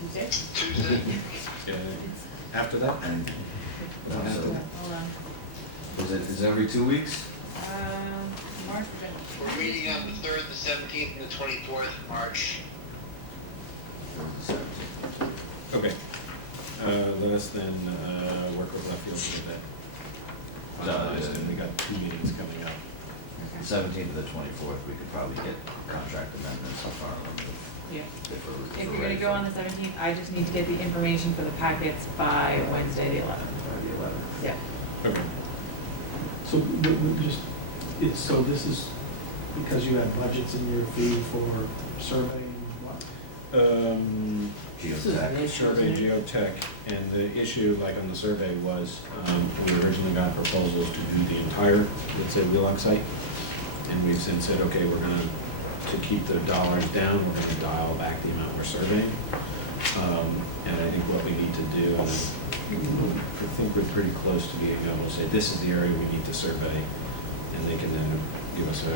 Tuesday? Tuesday. After that? And, So- Hold on. is it every 2 weeks? March, We're meeting on the 3rd, the 17th, and the 24th of March. Okay. Let us then, work with Medfield to get that finalized, and we got 2 meetings coming up. 17th to the 24th, we could probably get contract amendments so far. yeah. If If you're gonna go on the 17th, I just need to get the information for the packets by Wednesday, the 11th. Yeah. Okay. So, so this is because you have budgets in your fee for surveying, what? This is an Geotech. issue, Survey isn't it? geotech, and the issue, like on the survey, was, we originally got proposals to do the entire, let's say, Wheelock site. And we've since said, okay, we're gonna, to keep the dollars down, we're gonna dial back the amount we're surveying. And I think what we need to do, and I think we're pretty close to being able to say, this is the area we need to survey, and they can then give us a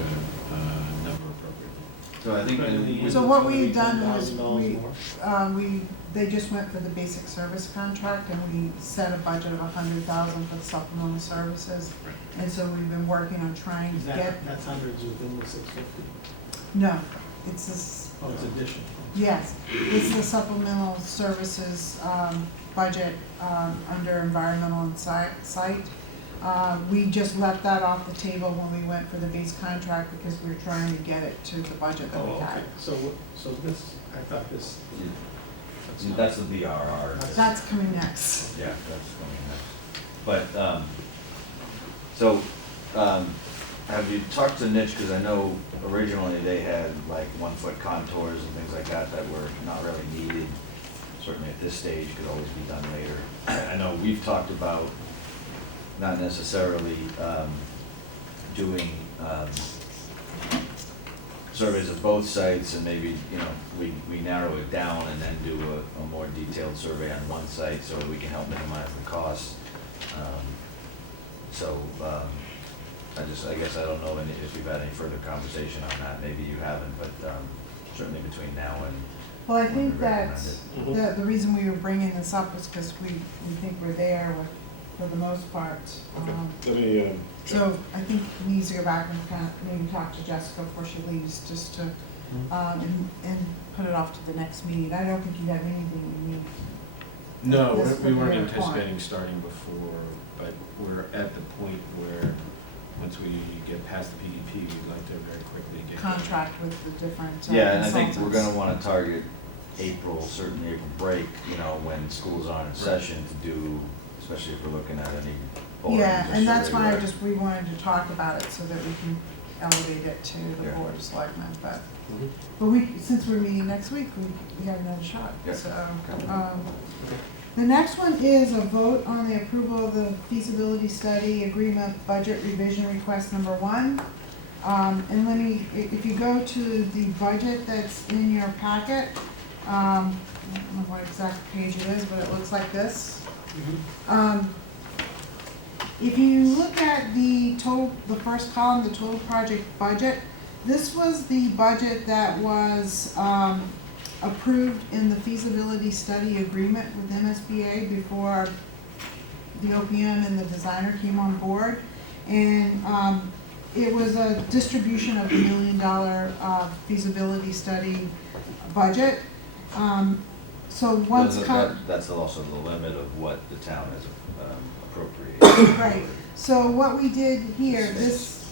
number appropriately. So I think, So what we've done was, $1,000 more. they just went for the basic service contract, and we set a budget of $100,000 for the supplemental services. And so we've been working on trying Is to get, that's hundreds within the 650? no, it's this, Oh, it's additional. yes, it's the supplemental services, budget, under environmental and site. We just left that off the table when we went for the base contract because we were trying to get it to the budget that we Oh, had. okay. So this, I thought this. that's the BRR. That's coming next. Yeah, that's coming next. But, so, have you talked to Niche, because I know originally they had like 1-foot contours and things like that that were not really needed, certainly at this stage, could always be done later. I know we've talked about not necessarily doing surveys of both sites, and maybe, you know, we narrow it down and then do a more detailed survey on one site so we can help minimize the costs. I guess I don't know if you've had any further conversation on that, maybe you haven't, but certainly between now and. Well, I when think we that recommend it. the reason we were bringing this up is because we think we're there for the most part. Let me, So I think he needs to go back and kind of maybe talk to Jessica before she leaves, just to, and put it off to the next meeting. I don't think you have anything you need. no, This we weren't would be our anticipating starting before, but we're at the point where, once we get past the PDP, we'd like to very quickly get. Contract with the different Yeah, and I think we're consultants. gonna wanna target April, certainly April break, you know, when schools aren't in session to do, especially if we're looking at any. borings Yeah, or and that's survey why work. we wanted to talk about it so that we can elevate it to the Yeah. board of selectmen, but. Mhm. But since we're meeting next week, we have another shot, Yeah. so. Okay. The next one is a vote on the approval of the feasibility study agreement budget revision request number 1. And if you go to the budget that's in your packet, I don't know what exact page it is, but it looks like this. If you look at the first column, the total project budget, this was the budget that was approved in the feasibility study agreement with MSBA before the OPM and the designer came on board. And it was a distribution of $1 million feasibility study budget. So once. That's also the limit of what the town has appropriated. Right, so what we did here, this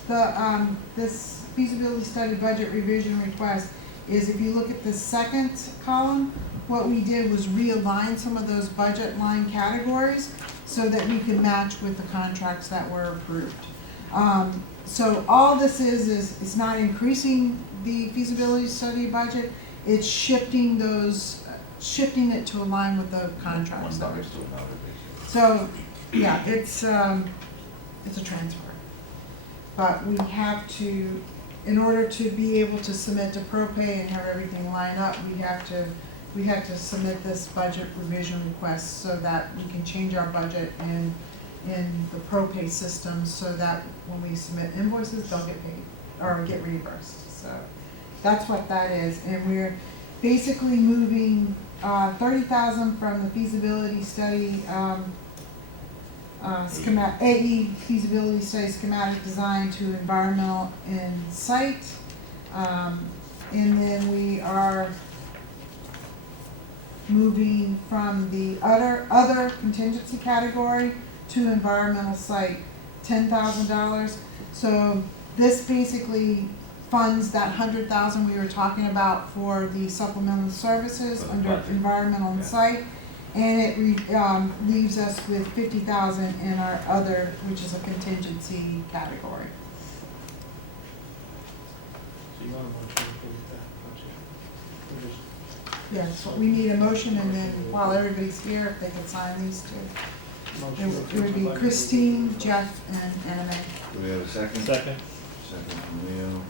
feasibility study budget revision request is, if you look at the second column, what we did was realign some of those budget line categories so that we could match with the contracts that were approved. So all this is it's not increasing the feasibility study budget, it's shifting it to align with the contracts. One bucket to another, basically. So, yeah, it's a transfer. But we have to, in order to be able to submit to ProPay and have everything line up, we have to we had to submit this budget revision request so that we can change our budget in the pro-pay system so that when we submit invoices, they'll get paid or get reimbursed. So that's what that is. And we're basically moving $30,000 from the feasibility study, AE feasibility study schematic design to environmental and site. And then we are moving from the other contingency category to environmental site, $10,000. So this basically funds that $100,000 we were talking about for the supplemental services under environmental and site. And it leaves us with $50,000 in our other, which is a contingency category. So you want a motion to approve that budget? Yes, we need a motion, and then while everybody's here, if they could sign these two. It would be Christine, Jeff, and Anna Mae. Do we have a second? Second. Second from Leo.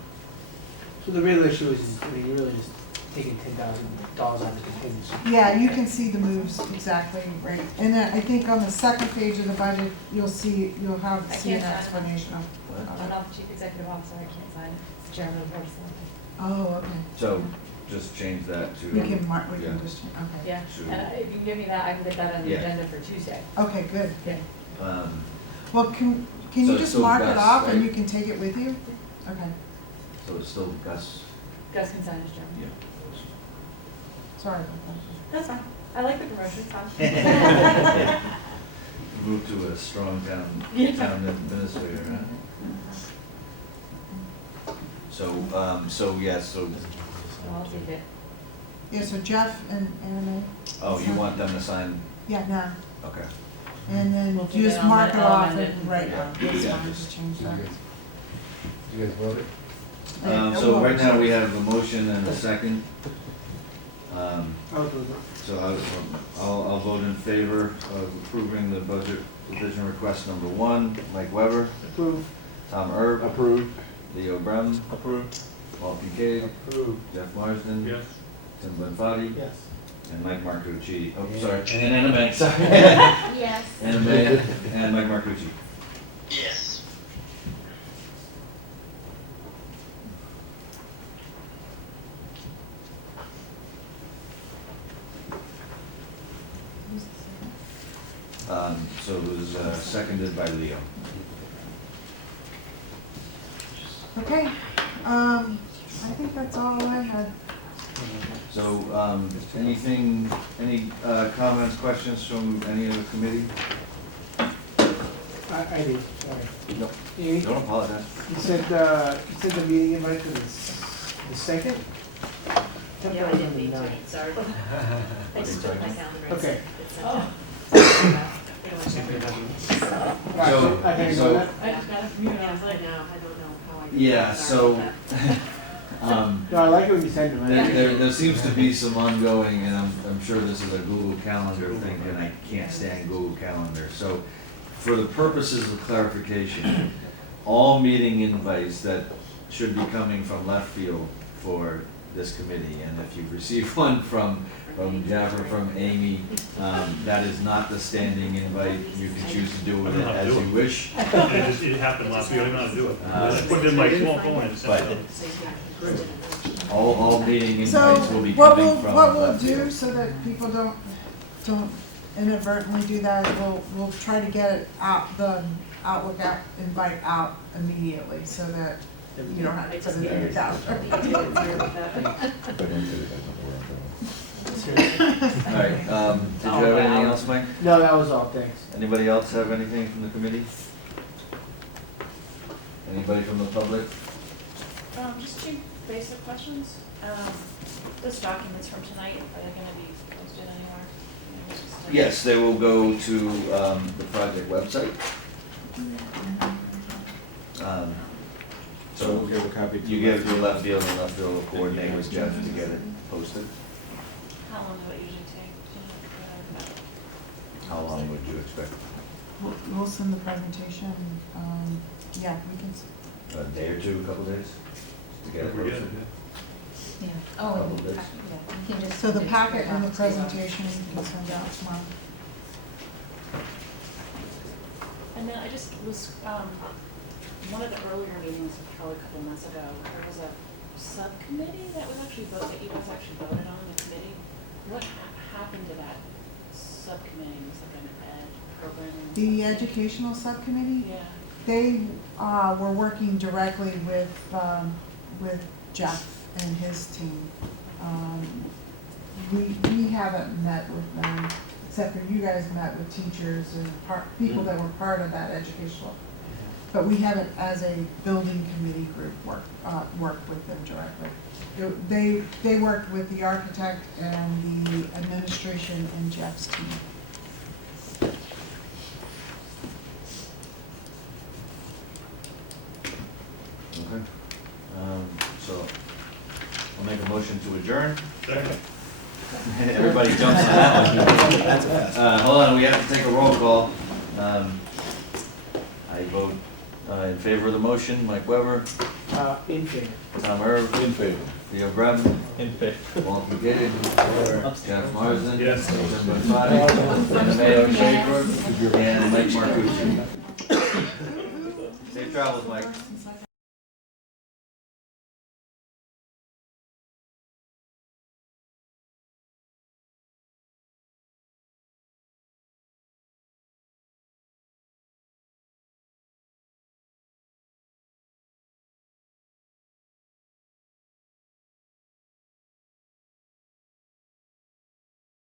So the real issue is, I mean, you're really just taking $10,000 out of the contingency. Yeah, you can see the moves exactly, right. And then I think on the second page of the budget, you'll see an explanation of. I'm not the chief executive officer, I can't sign it, it's the chairman of the board of selectmen. Oh, okay. So just change that to. We can mark, we Yeah. can just, okay. Yeah, Should we- and if you can give me that, I can get that on the Yeah. agenda for Tuesday. Okay, good. Yeah. Well, can So you it's just still mark it Gus, off and right? you can take it with you? Okay, So it's still Gus? Gus can sign as chairman. Yeah. sorry about that. That's fine, I like the promotion, it's fine. Move to a strong town administrator, huh? So yes, so, I'll take it. Yeah, so Jeff and Anna Mae. oh, you want them to sign, Yeah, now, okay. and then We'll you just take it, mark it I'll off amend it. and write, Yeah. that's Yeah, fine, just- just change that. You guys voted? So right now we have a motion and a second. I'll do that. So I'll vote in favor of approving the budget revision request number 1. Mike Weber, Approve. Tom Erb, Approved. Leo Brem, Approved. Paul Kincaid, Approved. Jeff Marsden, Yes. Tim Bonfati, Yes. and Mike Marcucci. Oh, sorry, and Anna Mae, sorry. Yes. Anna Mae and Mike Marcucci. Yes. So it was seconded by Leo. Okay, I think that's all I had. So, any comments, questions from any of the committee? I do, sorry. No. You Don't apologize. said the meeting invite for the second? Yeah, I didn't mean to, sorry. I just put my calendar. and Okay. it's sent out. So- I can so- ignore that? I just got it from you, and I was I like, know, I don't know how I. did Yeah, that, so, sorry about No, I like it when you send them. there seems to be some ongoing, and I'm sure this is a Google Calendar thing, and I can't stand Google Calendar. So, for the purposes of clarification, all meeting invites that should be coming from left field for this committee, and if you've received one from Jeff or from Amy, that is not the standing invite. You can choose to do with it as you wish. It happened last week, I don't know how to do it. I just put it in my small phone and sent it out. that. So you can- All meeting So invites will be what coming from we'll left do field. so that people don't inadvertently do that, is we'll try to get it out, the Outlook invite out immediately so that you don't have to put it in your calendar. But don't say that, that's not where I'm going. All right, did you have anything else, Mike? No, that was all, thanks. Anybody else have anything from the committee? Anybody from the public? Just two basic questions. Those documents from tonight, are they gonna be posted anywhere? Yes, they will go to the project website. So we'll give a copy to. You give it to left field, and left field will coordinate with Jeff to get it posted. How long will it usually take to, How long would you expect? We'll send the presentation, yeah, we can, A day or two, a couple days to get it We're posted? good, Yeah, oh, Couple and the bits. packet, yeah, you can just. So the just packet and the put it on. presentation you can send out tomorrow. And then I just was, one of the earlier meetings, probably a couple months ago, there was a subcommittee that was actually voted, that you guys actually voted on, the committee. What happened to that subcommittee? It was like an ed program? The educational subcommittee, Yeah. they were working directly with Jeff and his team. We haven't met with them, except for you guys met with teachers and people that were part of that educational. But we haven't, as a building committee group, worked with them directly. They worked with the architect and the administration and Jeff's team. Okay. So, I'll make a motion to adjourn. Second. Everybody jumps on that one. Hold on, we have to take a roll call. I vote in favor of the motion. Mike Weber, In favor. Tom Irv, In favor. Leo Brevin, In favor. Walter Gidded, Jeff Marsden. Yes. Jim Bonfati, and Mayor Schaefer, and Mike Marcucci. Safe travels, Mike.